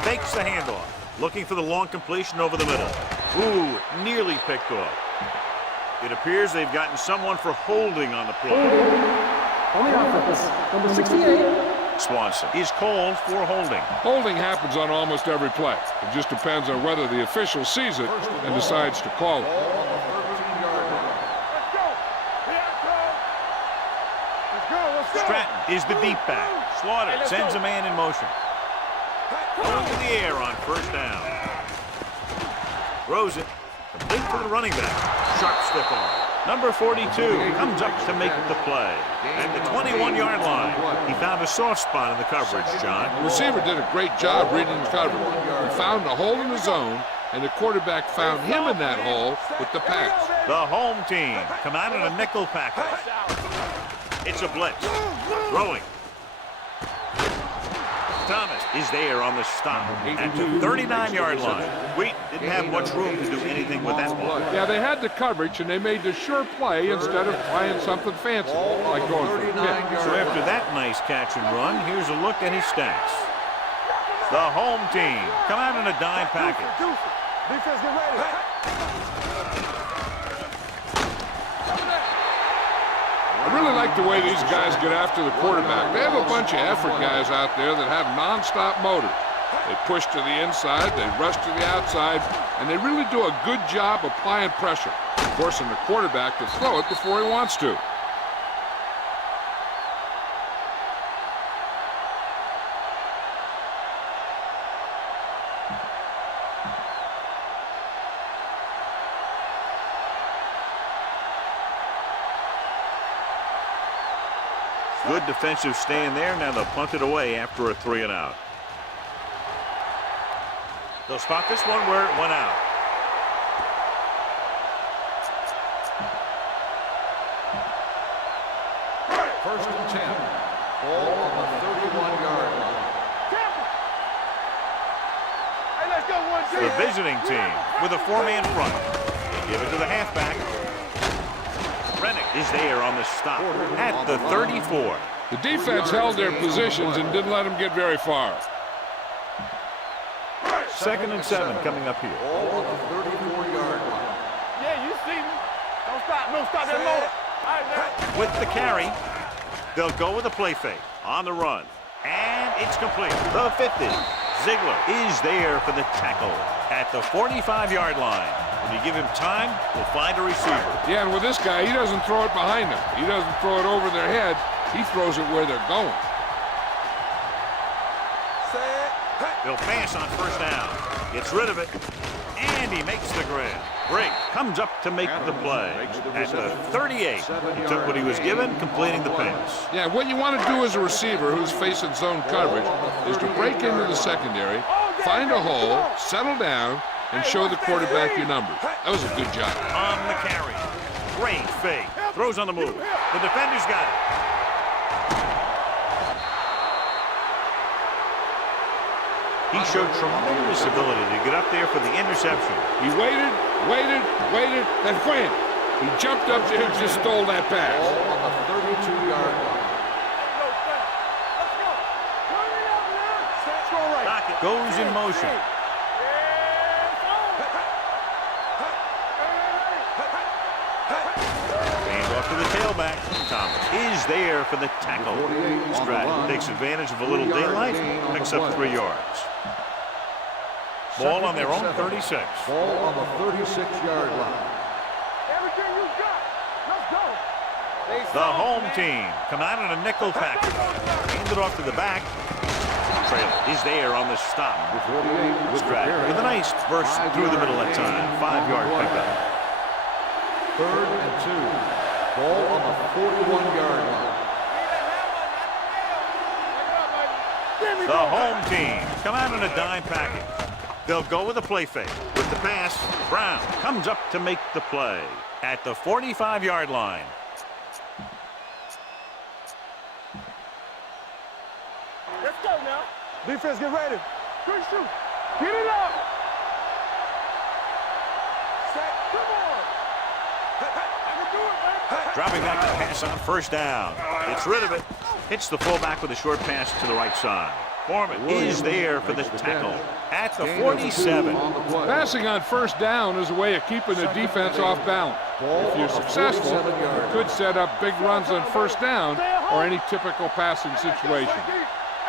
Fakes the handoff. Looking for the long completion over the middle. Ooh, nearly picked off. It appears they've gotten someone for holding on the play. On the offense. Number 68. Swanson is called for holding. Holding happens on almost every play. It just depends on whether the official sees it and decides to call it. Let's go. Let's go. Let's go. Stratton is the deep back. Slaughter sends a man in motion. Going to the air on 1st down. Throws it. Complete to the running back. Sharp stick on. Number 42 comes up to make the play. At the 21-yard line, he found a soft spot in the coverage, John. The receiver did a great job reading the coverage. He found a hole in the zone, and the quarterback found him in that hole with the pass. The home team come out in a nickel package. It's a blitz. Throwing. Thomas is there on the stop at the 39-yard line. We didn't have much room to do anything with that ball. Yeah, they had the coverage, and they made the sure play instead of trying something fancy, like going for a pick. So after that nice catch and run, here's a look at his stats. The home team come out in a dime package. Defense, get ready. I really like the way these guys get after the quarterback. They have a bunch of effort guys out there that have nonstop motors. They push to the inside, they rush to the outside, and they really do a good job applying pressure, forcing the quarterback to throw it before he wants to. Good defensive stand there. Now they'll punt it away after a 3-and-out. They'll spot this one where it went out. First and 10. Ball on the 31-yard line. Hey, let's go, 1-2. The visiting team with a 4-man front. They give it to the halfback. Rennick is there on the stop at the 34. The defense held their positions and didn't let them get very far. 2nd and 7 coming up here. Ball on the 34-yard line. Yeah, you see me. Don't stop that motor. All right, man. With the carry, they'll go with a play fake on the run. And it's complete. The 50. Ziegler is there for the tackle at the 45-yard line. When you give him time, he'll find a receiver. Yeah, and with this guy, he doesn't throw it behind them. He doesn't throw it over their head. He throws it where they're going. He'll pass on first down. Gets rid of it. And he makes the grab. Break comes up to make the play. At the 38, he took what he was given, completing the pass. Yeah, what you want to do as a receiver who's facing zone coverage is to break into the secondary, find a hole, settle down, and show the quarterback your numbers. That was a good job. On the carry. Great fake. Throws on the move. The defender's got it. He showed tremendous ability to get up there for the interception. He waited, then wham! He jumped up there and just stole that pass. Ball on the 32-yard line. Dockett goes in motion. Hands off to the tailback. Thomas is there for the tackle. Stratton takes advantage of a little daylight, picks up 3 yards. Ball on their own 36. Ball on the 36-yard line. Everything you got. Let's go. The home team come out in a nickel package. Hand it off to the back. Traylor is there on the stop. Stratton with a nice burst through the middle that time. 5-yard pickup. 3rd and 2. Ball on the 41-yard line. The home team come out in a dime package. They'll go with a play fake. With the pass, Brown comes up to make the play at the 45-yard line. Let's go now. Defense, get ready. Good shoot. Get it up. Set. Come on. I can do it, man. Dropping back to pass on first down. Gets rid of it. Hits the fullback with a short pass to the right side. Foreman is there for the tackle at the 47. Passing on first down is a way of keeping the defense off balance. If you're successful, you could set up big runs on first down or any typical passing situation.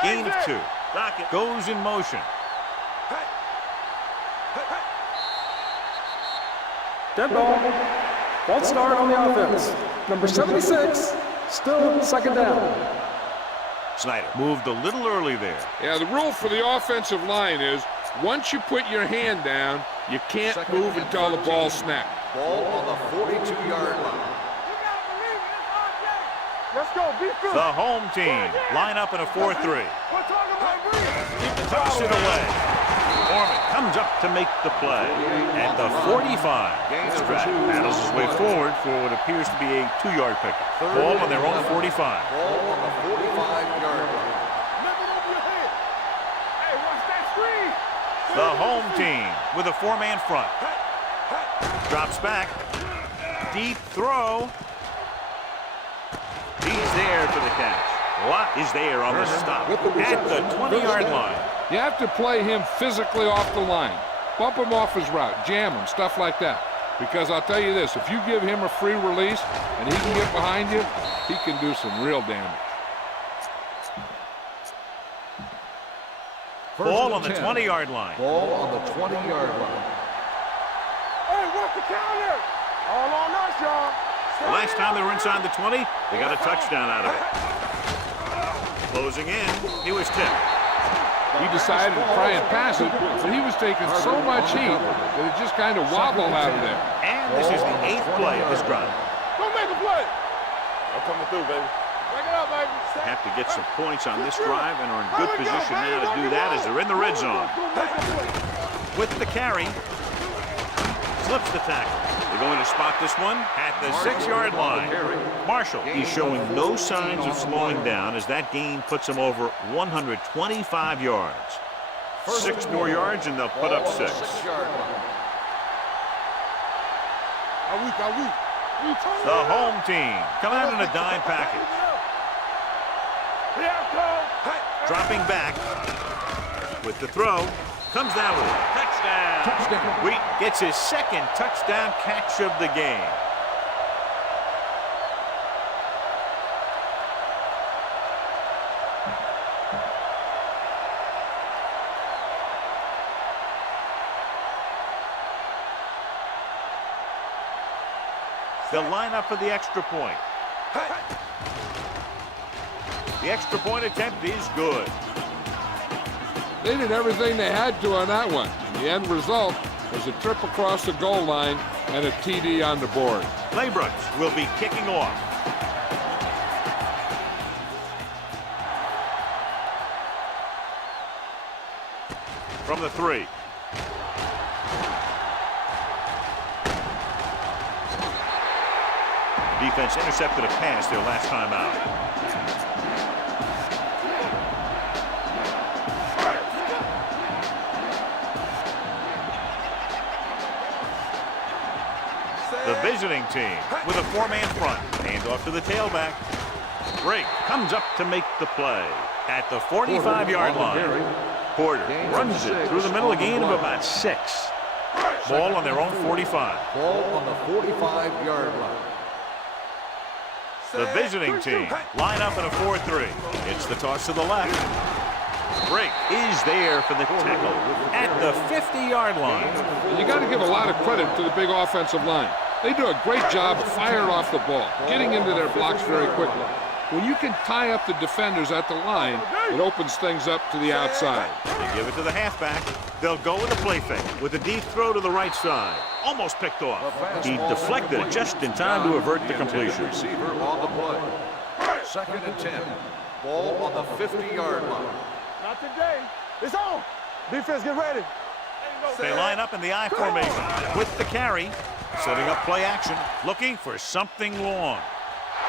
Gain of 2. Dockett goes in motion. Dead ball. False start on the offense. Number 76, still 2nd down. Snyder moved a little early there. Yeah, the rule for the offensive line is once you put your hand down, you can't move until the ball snaps. Ball on the 42-yard line. Let's go. Be good. The home team line up in a 4-3. We're talking about breathe. Tucks it away. Foreman comes up to make the play at the 45. Stratton battles his way forward for what appears to be a 2-yard pickup. Ball on their own 45. Ball on the 45-yard line. Lift it over your head. Hey, watch that screen. The home team with a 4-man front. Drops back. Deep throw. He's there for the catch. Watt is there on the stop at the 20-yard line. You have to play him physically off the line. Bump him off his route, jam him, stuff like that. Because I'll tell you this, if you give him a free release and he can get behind you, he can do some real damage. Ball on the 20-yard line. Ball on the 20-yard line. Hey, what's the counter? All on us, y'all. The last time they were inside the 20, they got a touchdown out of it. Closing in, he was tipped. He decided to try and pass it, but he was taking so much heat that it just kind of wobbled out of there. And this is the 8th play of this drive. Don't make a play. I'm coming through, baby. Break it up, baby. Have to get some points on this drive and are in good position now to do that as they're in the red zone. With the carry, slips the tackle. They're going to spot this one at the 6-yard line. Marshall is showing no signs of slowing down as that gain puts him over 125 yards. 6 more yards and they'll put up 6. The home team coming out in a dime package. Dropping back with the throw. Comes down with it. Touchdown. Wheat gets his 2nd touchdown catch of the game. They'll line up for the extra point. The extra point attempt is good. They did everything they had to on that one. The end result was a trip across the goal line and a TD on the board. Labrooks will be kicking off. From the 3. Defense intercepted a pass their last time out. The visiting team with a 4-man front. Hand off to the tailback. Drake comes up to make the play at the 45-yard line. Porter runs it through the middle, a gain of about 6. Ball on their own 45. Ball on the 45-yard line. The visiting team line up in a 4-3. It's the toss to the left. Drake is there for the tackle at the 50-yard line. You got to give a lot of credit to the big offensive line. They do a great job firing off the ball, getting into their blocks very quickly. When you can tie up the defenders at the line, it opens things up to the outside. They give it to the halfback. They'll go with a play fake with a deep throw to the right side. Almost picked off. He deflected it just in time to avert the completion. Receiver on the play. 2nd and 10. Ball on the 50-yard line. Not today. It's on. Defense, get ready. They line up in the I formation with the carry. Setting up play action, looking for something long.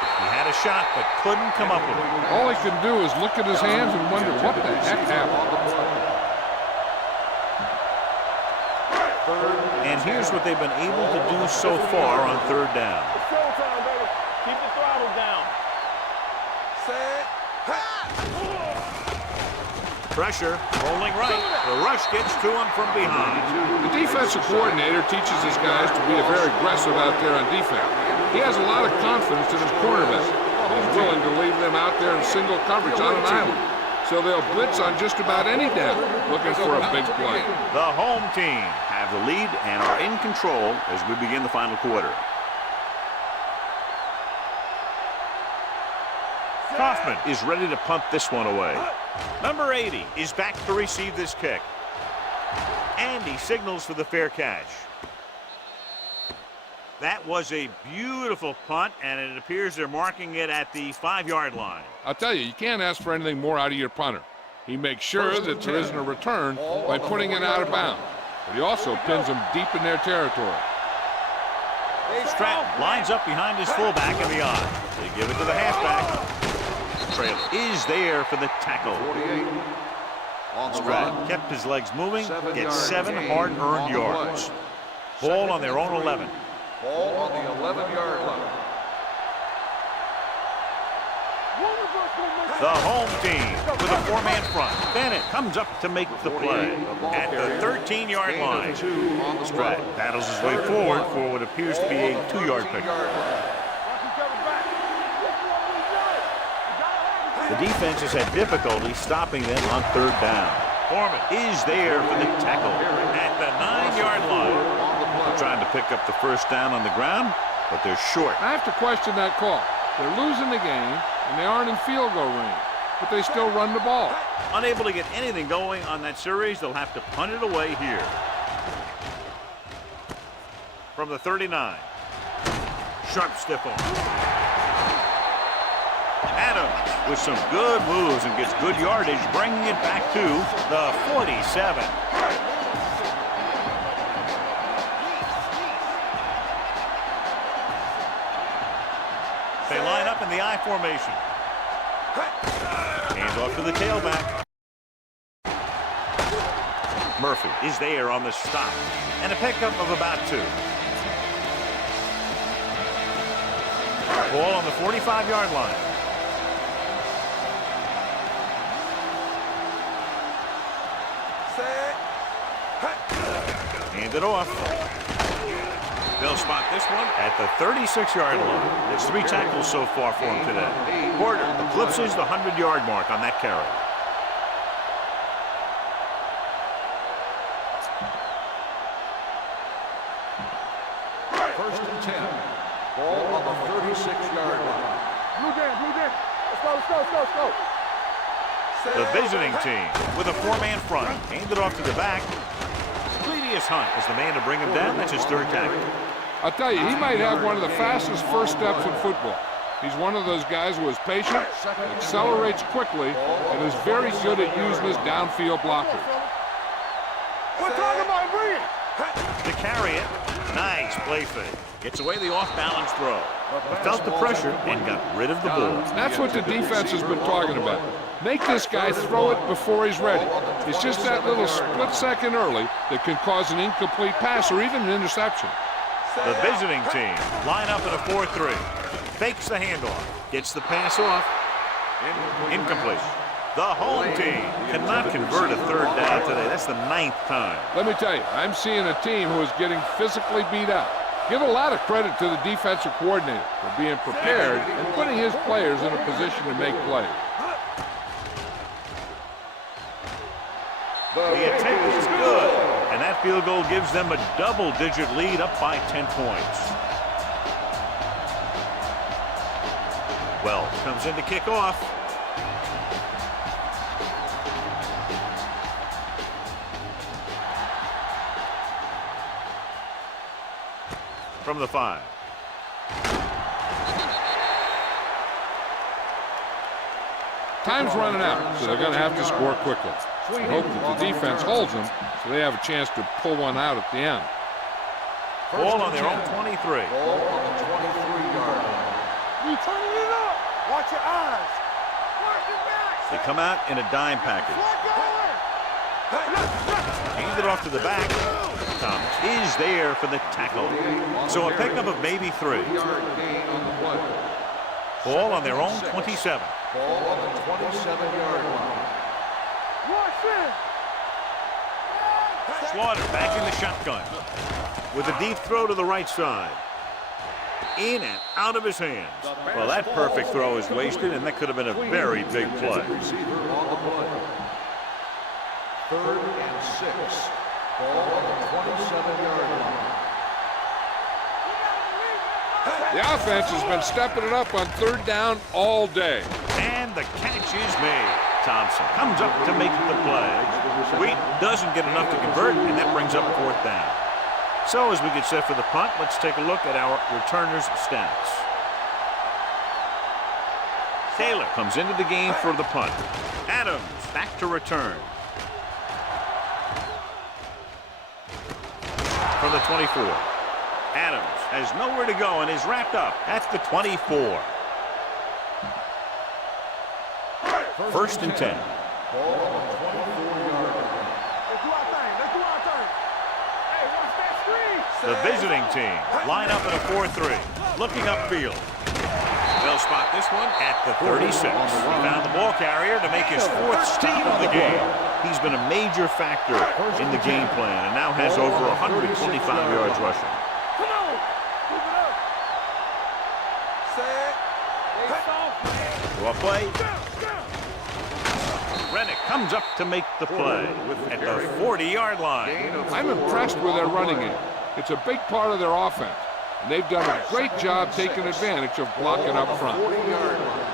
He had a shot, but couldn't come up with it. All he can do is look at his hands and wonder what the heck happened. And here's what they've been able to do so far on 3rd down. It's showtime, baby. Keep the throttle down. Set. Pressure, rolling right. The rush gets to him from behind. The defensive coordinator teaches his guys to be very aggressive out there on defense. He has a lot of confidence in his cornerback. He's willing to leave them out there in single coverage on an island. So they'll blitz on just about any down, looking for a big play. The home team have the lead and are in control as we begin the final quarter. Kaufman is ready to punt this one away. Number 80 is back to receive this kick. And he signals for the fair catch. That was a beautiful punt, and it appears they're marking it at the 5-yard line. I'll tell you, you can't ask for anything more out of your punter. He makes sure that there isn't a return by putting it out of bounds. but he also pins them deep in their territory. Stratton lines up behind his fullback and beyond. They give it to the halfback. Trailer is there for the tackle. 48 on the Stratton run. kept his legs moving, 7 gets yard 7 gain hard-earned on the yards. play. Ball on 2nd their and own 3. 11. Ball on the 11-yard line. The home team with a 4-man front. Bennett comes up to make the play at the 13-yard Gain line. of 2 on the Stratton play. battles his way forward for what appears to be a 2-yard pickup. The defense has had difficulty stopping them on 3rd down. Foreman is there for the tackle at the 9-yard line. They're trying to pick up the first down on the ground, but they're short. I have to question that call. They're losing the game, and they aren't in field goal range, but they still run the ball. Unable to get anything going on that series, they'll have to punt it away here. From the 39. Sharp stiff arm. Adams with some good moves and gets good yardage, bringing it back to the 47. They line up in the I formation. Hands off to the tailback. Murphy is there on the stop. And a pickup of about 2. Ball on the 45-yard line. Hand it off. They'll spot this one at the 36-yard line. There's 3 tackles so far for him today. Porter eclipses the 100-yard mark on that carry. First and 10. Ball on the 36-yard line. Blue game, blue game. Let's go, let's go, let's go, let's go. The visiting team with a 4-man front. Handed off to the back. Cledius Hunt is the man to bring him down. That's his 3rd tackle. I'll tell you, he might have one of the fastest first steps in football. He's one of those guys who is patient, accelerates quickly, and is very good at using his downfield blockers. We're talking about bringing. To carry it. Nice play fake. Gets away the off-balance throw. He felt the pressure and got rid of the ball. That's what the defense has been talking about. Make this guy throw it before he's ready. It's just that little split second early that can cause an incomplete pass or even an interception. The visiting team line up in a 4-3. Fakes the handoff. Gets the pass off. Incomplete. The home team cannot convert a 3rd down today. That's the 9th time. Let me tell you, I'm seeing a team who is getting physically beat up. Give a lot of credit to the defensive coordinator for being prepared and putting his players in a position to make plays. The attempt is good, and that field goal gives them a double-digit lead up by 10 points. Well, comes in to kick off. From the 5. Time's running out, so they're going to have to score quickly. I hope that the defense holds them so they have a chance to pull one out at the end. Ball on their own 23. Ball on the 23-yard line. You turning it up. Watch your eyes. Watch your back. They come out in a dime package. Hand it off to the back. Thomas is there for the tackle. So a pickup of maybe 3. Yard gain on the play. Ball on their own 27. Ball on the 27-yard line. Watch it. Slaughter back in the shotgun with a deep throw to the right side. In and out of his hands. Well, that perfect throw is wasted, and that could have been a very big play. Receiver on the play. 3rd and 6. Ball on the 27-yard line. The offense has been stepping it up on 3rd down all day. And the catch is made. Thompson comes up to make the play. Wheat doesn't get enough to convert, and that brings up 4th down. So as we get set for the punt, let's take a look at our returners' stats. Taylor comes into the game for the punt. Adams back to return. from the 24. Adams has nowhere to go and is wrapped up at the 24. First and 10. Ball on the 24-yard line. Let's do our thing. Let's do our thing. Hey, watch that screen. The visiting team line up in a 4-3. Looking upfield. They'll spot this one at the 36. He found the ball carrier to make his fourth stop of the game. He's been a major factor in the game plan and now has over 125 yards rushing. Come on. Move it up. Set. They soft, man. To a play. Down, down. Rennick comes up to make the play at the 40-yard line. I'm impressed with their running game. It's a big part of their offense, and they've done a great job taking advantage of blocking up front. 40-yard line.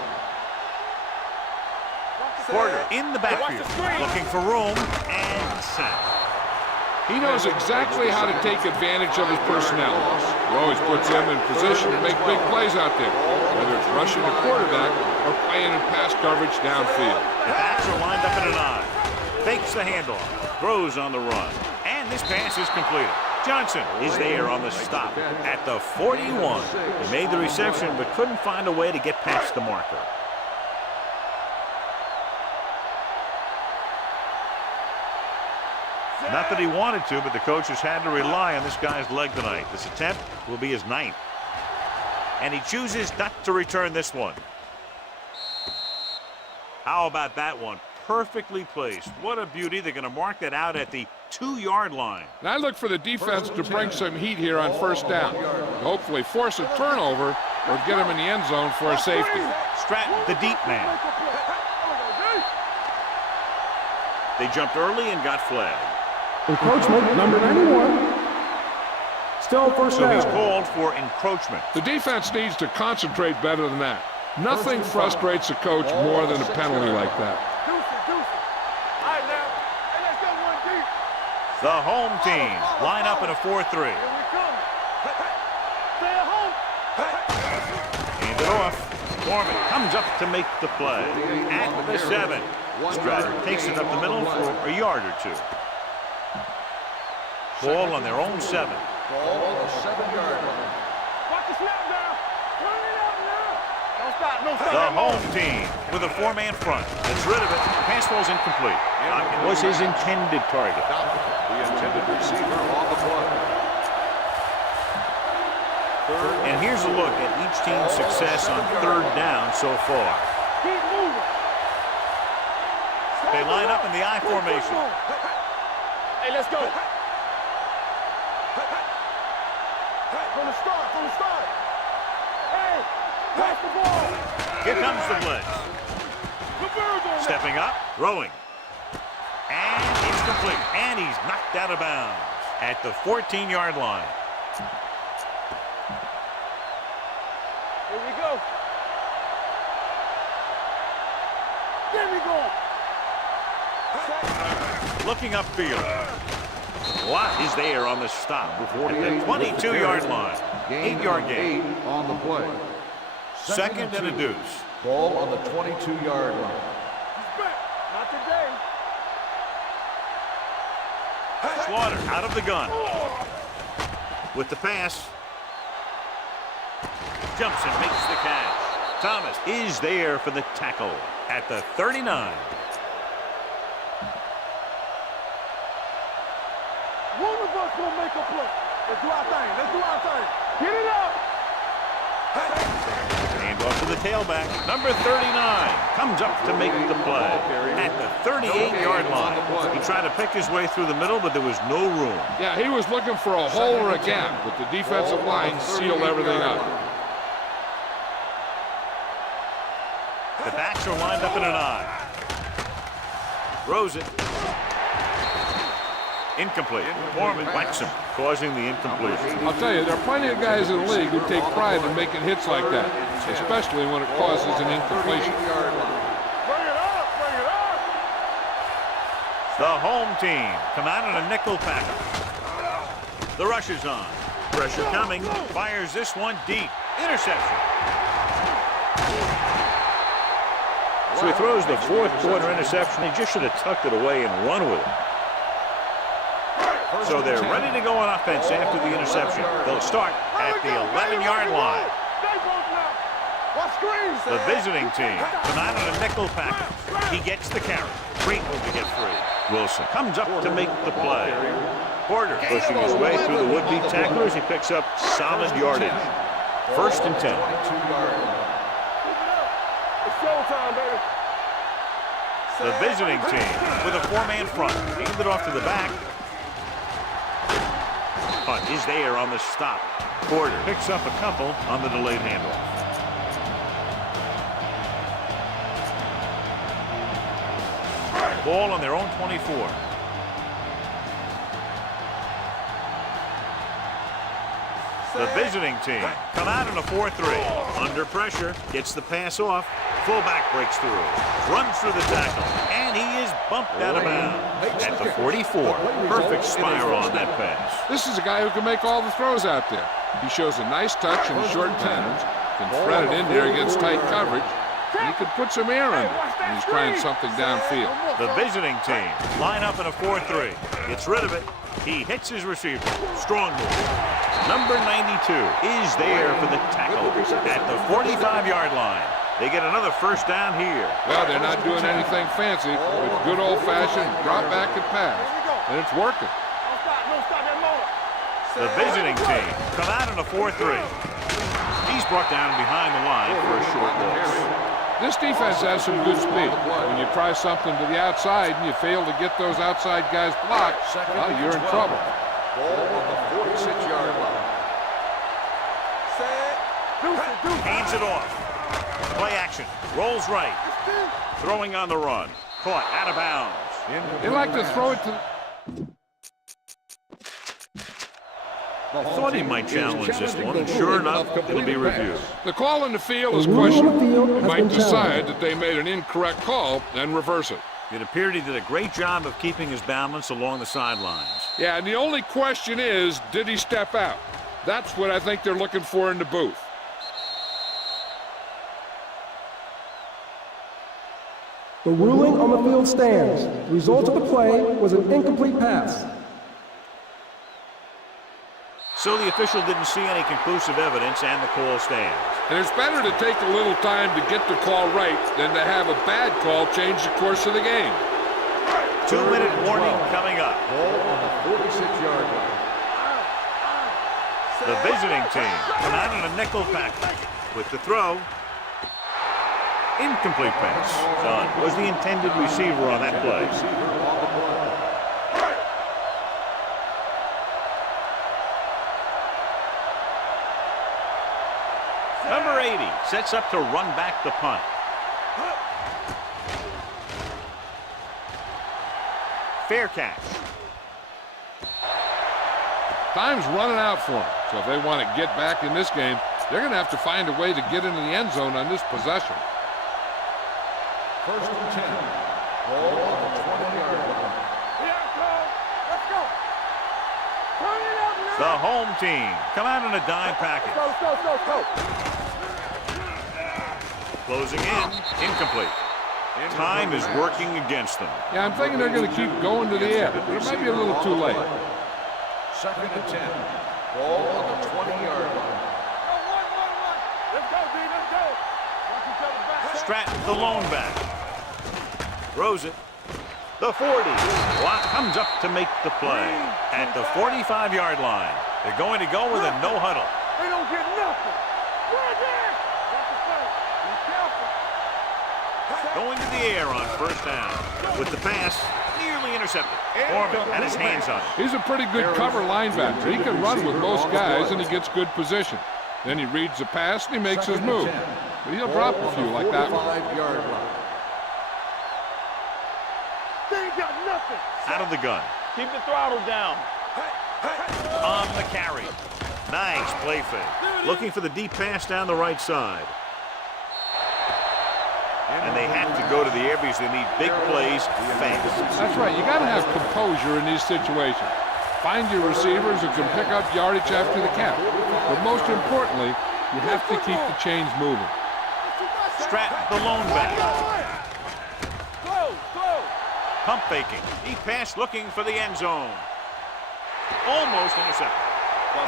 Porter in the backfield, looking for room, and sacked. He knows exactly how to take advantage of his personnel. He always puts them in position to make big plays out there, whether it's rushing the quarterback or playing in pass coverage downfield. The backs are lined up in an I. Fakes the handoff, throws on the run, and this pass is completed. Johnson is there on the stop at the 41. He made the reception but couldn't find a way to get past the marker. Not that he wanted to, but the coach has had to rely on this guy's leg tonight. This attempt will be his 9th. And he chooses not to return this one. How about that one? Perfectly placed. What a beauty. They're going to mark that out at the 2-yard line. And I look for the defense to bring some heat here on first down. Hopefully force a turnover or get him in the end zone for a safety. Stratton, the deep man. They jumped early and got flagged. Encroachment, number 91. Still first So he's down. called for encroachment. The defense needs to concentrate better than that. Nothing frustrates a coach more than a penalty like that. Deuce it. All right, now. Hey, let's go one deep. The home team line up in a 4-3. Here we come. Stay at home. Hand it off. Foreman comes up to make the play at the 7. Stratton takes it up the middle for a yard or 2. Ball on their own 7. Ball on the 7-yard line. Watch the snap down. Run it out now. Don't stop. No stop. The home team with a 4-man front. Gets rid of it. Pass ball's incomplete. It was his intended target. The intended receiver on the play. And here's a look at each team's success on 3rd down so far. Keep moving. They line up in the I formation. Hey, let's go. From the start. Hey, pass the ball. Here comes the blitz. The birds on Stepping up, throwing. And it's complete. And he's knocked out of bounds at the 14-yard line. Here we go. There we go. Looking upfield. Watt is there on the stop at the 22-yard line. 8-yard gain. 8 on the play. Second and a deuce. Ball on the 22-yard line. Not today. Slaughter out of the gun. With the pass. Jumps and makes the catch. Thomas is there for the tackle at the 39. One of us will make a play. Let's do our thing. Get it up. Hand off to the tailback. Number 39 comes up to make the play at the 38-yard line. He tried to pick his way through the middle, but there was no room. Yeah, he was looking for a hole or a gap, but the defensive line sealed everything up. The backs are lined up in an I. Throws it. Incomplete. Foreman whacks him, causing the incompletion. I'll tell you, there are plenty of guys in the league who take pride in making hits like that, especially when it causes an incompletion. Bring it up. The home team come out in a nickel package. The rush is on. Pressure coming. Fires this one deep. Interception. So he throws the 4th quarter interception. He just should have tucked it away and run with it. So they're ready to go on offense after the interception. They'll start at the 11-yard line. The visiting team come out on a nickel package. He gets the carry. Great move to get free. Wilson comes up to make the play. Porter pushing his way through the would-be tacklers. He picks up solid yardage. 1st and 10. It's showtime, baby. The visiting team with a 4-man front. Hand it off to the back. Punt is there on the stop. Porter picks up a couple on the delayed handoff. Ball on their own 24. The visiting team come out in a 4-3. Under pressure, gets the pass off. Fullback breaks through, runs through the tackle, and he is bumped out of bounds at the 44. Perfect spiral on that pass. This is a guy who can make all the throws out there. He shows a nice touch and short turns, can thread it in there against tight coverage, and he can put some air under when he's trying something downfield. The visiting team line up in a 4-3. Gets rid of it. He hits his receiver. Strong move. Number 92 is there for the tackle at the 45-yard line. They get another 1st down here. Well, they're not doing anything fancy, but good old-fashioned drop back and pass, and it's working. The visiting team come out in a 4-3. He's brought down behind the line for a short loss. This defense has some good speed. When you try something to the outside and you fail to get those outside guys blocked, well, you're in trouble. Ball on the 46-yard line. Hands it off. Play action. Rolls right. Throwing on the run. Caught out of bounds. They like to throw it to... I thought he might challenge this one, and sure enough, it'll be reviewed. The call in the field is questionable. They might decide that they made an incorrect call and reverse it. It appeared he did a great job of keeping his balance along the sidelines. Yeah, and the only question is, did he step out? That's what I think they're looking for in the booth. The ruling on the field stands. The result of the play was an incomplete pass. So the official didn't see any conclusive evidence, and the call stands. And it's better to take a little time to get the call right than to have a bad call change the course of the game. 2-minute warning coming up. Ball on the 46-yard line. The visiting team come out in a nickel package with the throw. Incomplete pass. Dunn was the intended receiver on that play. Number 80 sets up to run back the punt. Fair catch. Time's running out for them. So if they want to get back in this game, they're going to have to find a way to get into the end zone on this possession. 1st and 10. Ball on the 20-yard line. Let's go. Turn it up now. The home team come out in a dime package. Let's go. Closing in. Incomplete. Time is working against them. Yeah, I'm thinking they're going to keep going to the air, but it might be a little too late. 2nd and 10. Ball on the 20-yard line. Let's go, D. Let's go. Watch each other back. Stratton, the lone back. Throws it. The 40. Watt comes up to make the play at the 45-yard line. They're going to go with a no huddle. They don't get nothing. Right there. Watch the play. Be careful. Going to the air on 1st down. With the pass, nearly intercepted. Foreman had his hands on it. He's a pretty good cover linebacker. He can run with most guys, and he gets good position. Then he reads the pass, and he makes his move. But he'll drop a few like that one. 45-yard line. They ain't got nothing. Out of the gun. Keep the throttle down. On the carry. Nice play fake. Looking for the deep pass down the right side. And they have to go to the air because they need big plays fast. That's right. You got to have composure in these situations. Find your receivers who can pick up yardage after the catch. But most importantly, you have to keep the chains moving. Stratton, the lone back. Slow. Pump faking. He passed looking for the end zone. Almost intercepted.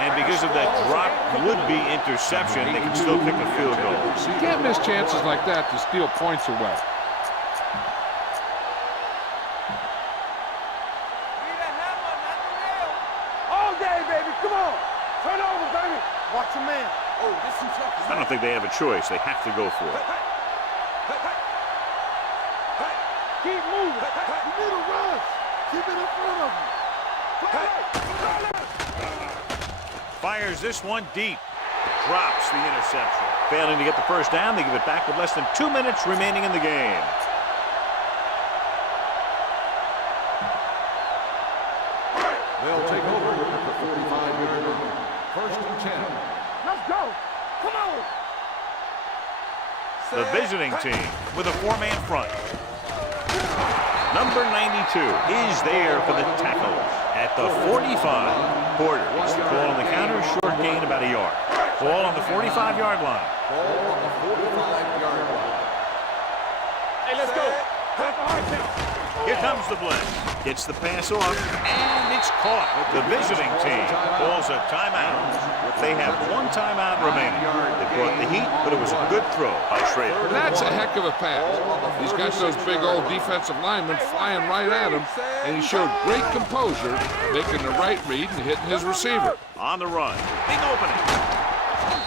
And because of that drop would-be interception, they can still kick a field goal. You can't miss chances like that to steal points away. All day, baby. Come on. Turn over, baby. Watch your man. Oh, this is tough. I don't think they have a choice. They have to go for it. Keep moving. You need a rush. Keep it in front of him. Fires this one deep. Drops the interception. Failing to get the first down, they give it back with less than 2 minutes remaining in the game. They'll take over at the 45-yard line. First and 10. Let's go. Come on. The visiting team with a 4-man front. Number 92 is there for the tackle at the 45. Porter gets the ball on the counter, short gain about a yard. Ball on the 45-yard line. Ball on the 45-yard line. Hey, let's go. Here comes the blitz. Gets the pass off, and it's caught. The visiting team calls a timeout. They have 1 timeout remaining. They brought the heat, but it was a good throw by Schrader. That's a heck of a pass. He's got those big old defensive linemen flying right at him, and he showed great composure, making the right read and hitting his receiver. On the run. Big opening.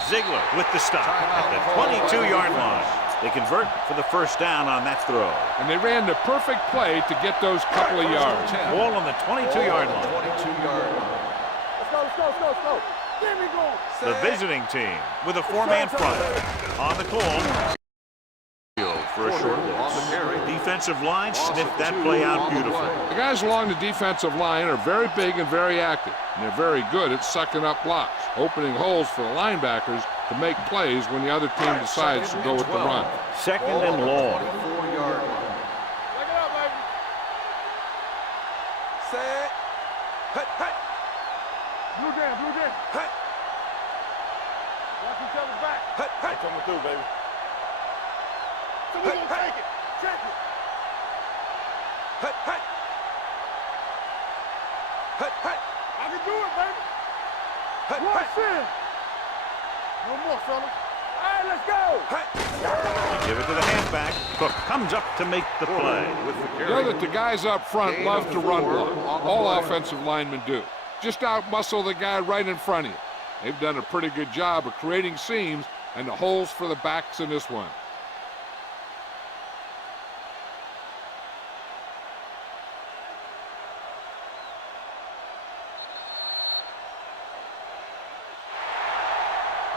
Ziegler with the stop at the 22-yard line. They convert for the first down on that throw. And they ran the perfect play to get those couple of yards. Ball on the 22-yard line. 22-yard line. Let's go. Get me going. The visiting team with a 4-man front. On the call. For a short loss. Defensive line sniffed that play out beautifully. The guys along the defensive line are very big and very active, and they're very good at sucking up blocks, opening holes for the linebackers to make plays when the other team decides to go with the run. Second and long. 24-yard line. Take it up, baby. Set. Hey. Blue jam. Hey. Watch each other's back. Hey. Coming through, baby. So we gonna take it. Check it. Hey. I can do it, baby. Rush in. No more, fellas. All right, let's go. Give it to the halfback. Cook comes up to make the play. You know that the guys up front love to run block. All offensive linemen do. Just out-muscle the guy right in front of you. They've done a pretty good job of creating seams and the holes for the backs in this one.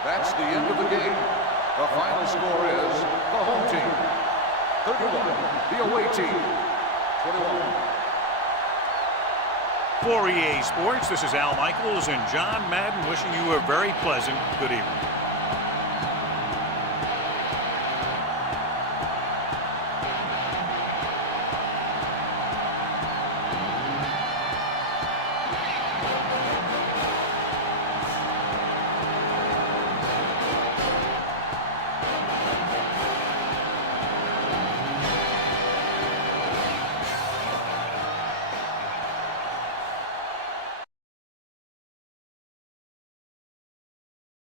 That's the end of the game. The final score is the home team 31, the away team 21. For EA Sports, this is Al Michaels and John Madden wishing you a very pleasant good evening.